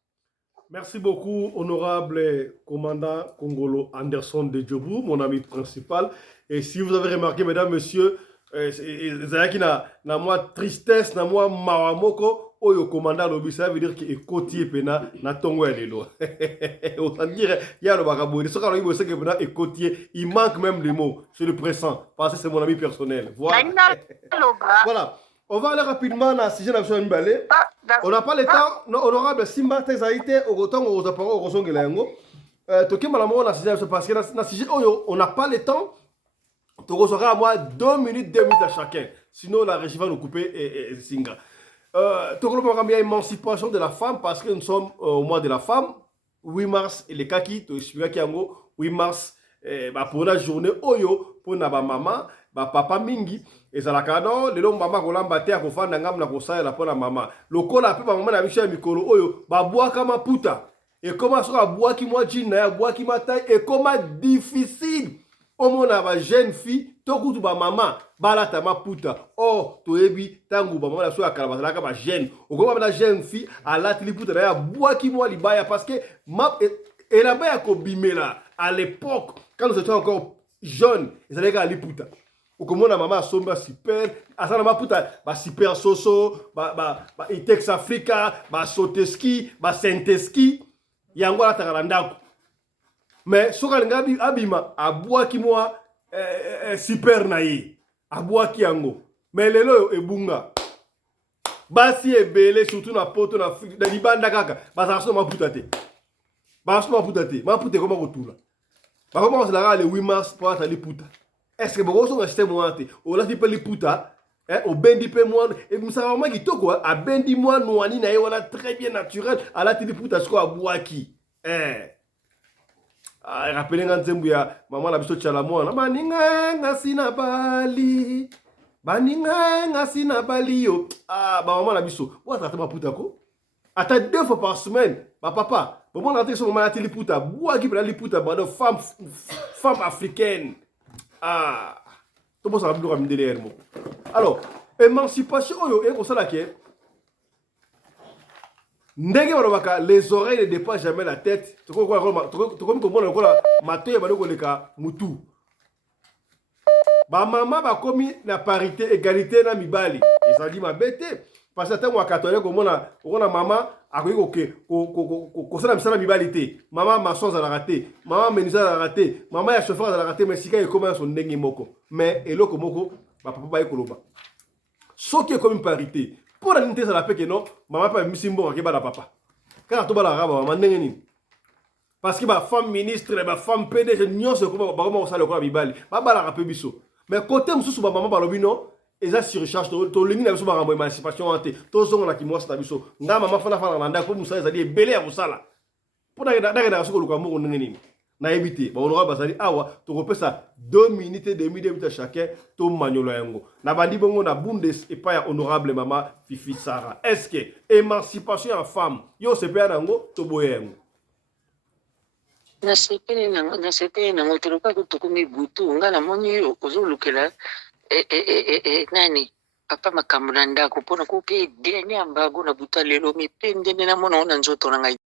Merci beaucoup, honorable commandant Kongolo Anderson de Djobou, mon ami principal. Et si vous avez remarqué, mesdames, messieurs, Zayaki na moi tristesse, na moi mawamoko, oyo commandant lobi, ça veut dire qu'il est côtier pena na tongo ya lelo. Autant dire, il y a le bagabou. Ce qu'on a dit, c'est que pena est côtier, il manque même les mots. Je le pressens, parce que c'est mon ami personnel. Voilà. Voilà. On va aller rapidement dans le sujet de la Mbale. On n'a pas le temps. Non, honorable Simba Tezaïté, au temps où on a parlé au Roson Gelengo. Toké Malamo, parce que dans le sujet, on n'a pas le temps. Tu recevras à moi 2 minutes à chacun. Sinon, la régie va nous couper et Singa. Tu recevras bien l'émancipation de la femme parce que nous sommes au mois de la femme. 8 mars, et les kaki, tu expliques qu'il y a 8 mars, pour la journée, Oyo, pour na maman, papa mingi. Et ça la cadeau, les longs maman kolamba te akofanda ngam na kosala la pona mama. Lokola pe maman na bicha mikolo oyo, ba bois kama puta. Et comment sera bois qui moi jean na bois qui ma taille et comment difficile. Au monde ba jeune fille, to kutu ba maman, bala ta ma puta. Oh, to ebi tangu ba maman la so akala ba ka ba jeune. O comment ba jeune fille à la tili puta na bois qui moi libaya parce que ma et la ba ko bimela à l'époque quand nous étions encore jeunes, ils allaient à liputa. Ou comme on a maman somba super, asana ma puta ba super soso, ba Itex Africa, ba Soteski, ba Senteski, yango la takarandako. Mais soka ngabi abima abwaki moi super naï, abwaki yango. Mais lelo ebunga. Basi ebele surtout na poto na libanda kaka, ba saso ma puta te. Ba saso ma puta te, ma puta comment retourna. Ba comment on la le 8 mars pour aller puta. Est-ce que vous avez acheté moi? On a dit que les puta, au bendi pe moi, et vous savez vraiment qui tout quoi, à bendi moi, noani na on a très bien naturel, à la télé puta, ce qu'on a boaki. Rappelez quand Zembouya, maman la biso chala moi, baninga ngasina bali, baninga ngasina bali yo. Maman la biso, vous avez ma puta ko? Ata 2 fois par semaine. Bah papa, bon on rentre sur moment la liputa, bois qui prend liputa bah de femme africaine. Ah. Tout bon ça va me derrière moi. Alors, émancipation yo et comme ça là que ndenge balobaka les oreilles ne dépassent jamais la tête. Tu comme comment on a mato ya baloko leka mutu. Ba maman ba komi na parité égalité na mibali. Et ça dit ma bête parce que tant moi catholique comme on a maman akoki ko sala misala mibali te. Maman maçon za la raté, maman menuisier za la raté, maman ya chauffeur za la raté mais sika e comment son ndenge moko. Mais eloko moko ba papa ba ekoloba. Soki comme une parité. Pour la ninte ça la que non, maman pas misimbo ke ba la papa. Quand to ba la raba maman ndenge ni. Parce que ma femme ministre, ma femme PDG, nous sommes comme ça le quoi bibali. Ma bala rappel biso. Mais côté monsieur sous maman balobi non, et ça surcharge to lingi na biso ba rambo émancipation ante. To zonga na kimwa sta biso. Nga maman fana fana nda ko musa ezali belé ya musala. Pour na soko luka mo ndenge nini. Na éviter. Ba honorable bazali awa to repesa 2 minutes et demi de chacun to manyolo yango. Na bandi bongo na bundes et pas ya honorable maman Fifi Sarah. Est-ce que émancipation en femme yo se pe nango to boyengo. nasepeli nango toloka kutokumi butu nga namoni yo ozolukela nani papa makambo na ndako mpona kope edeni ya mbago na butu lelo mipendene namona ngo na nzoto na ngai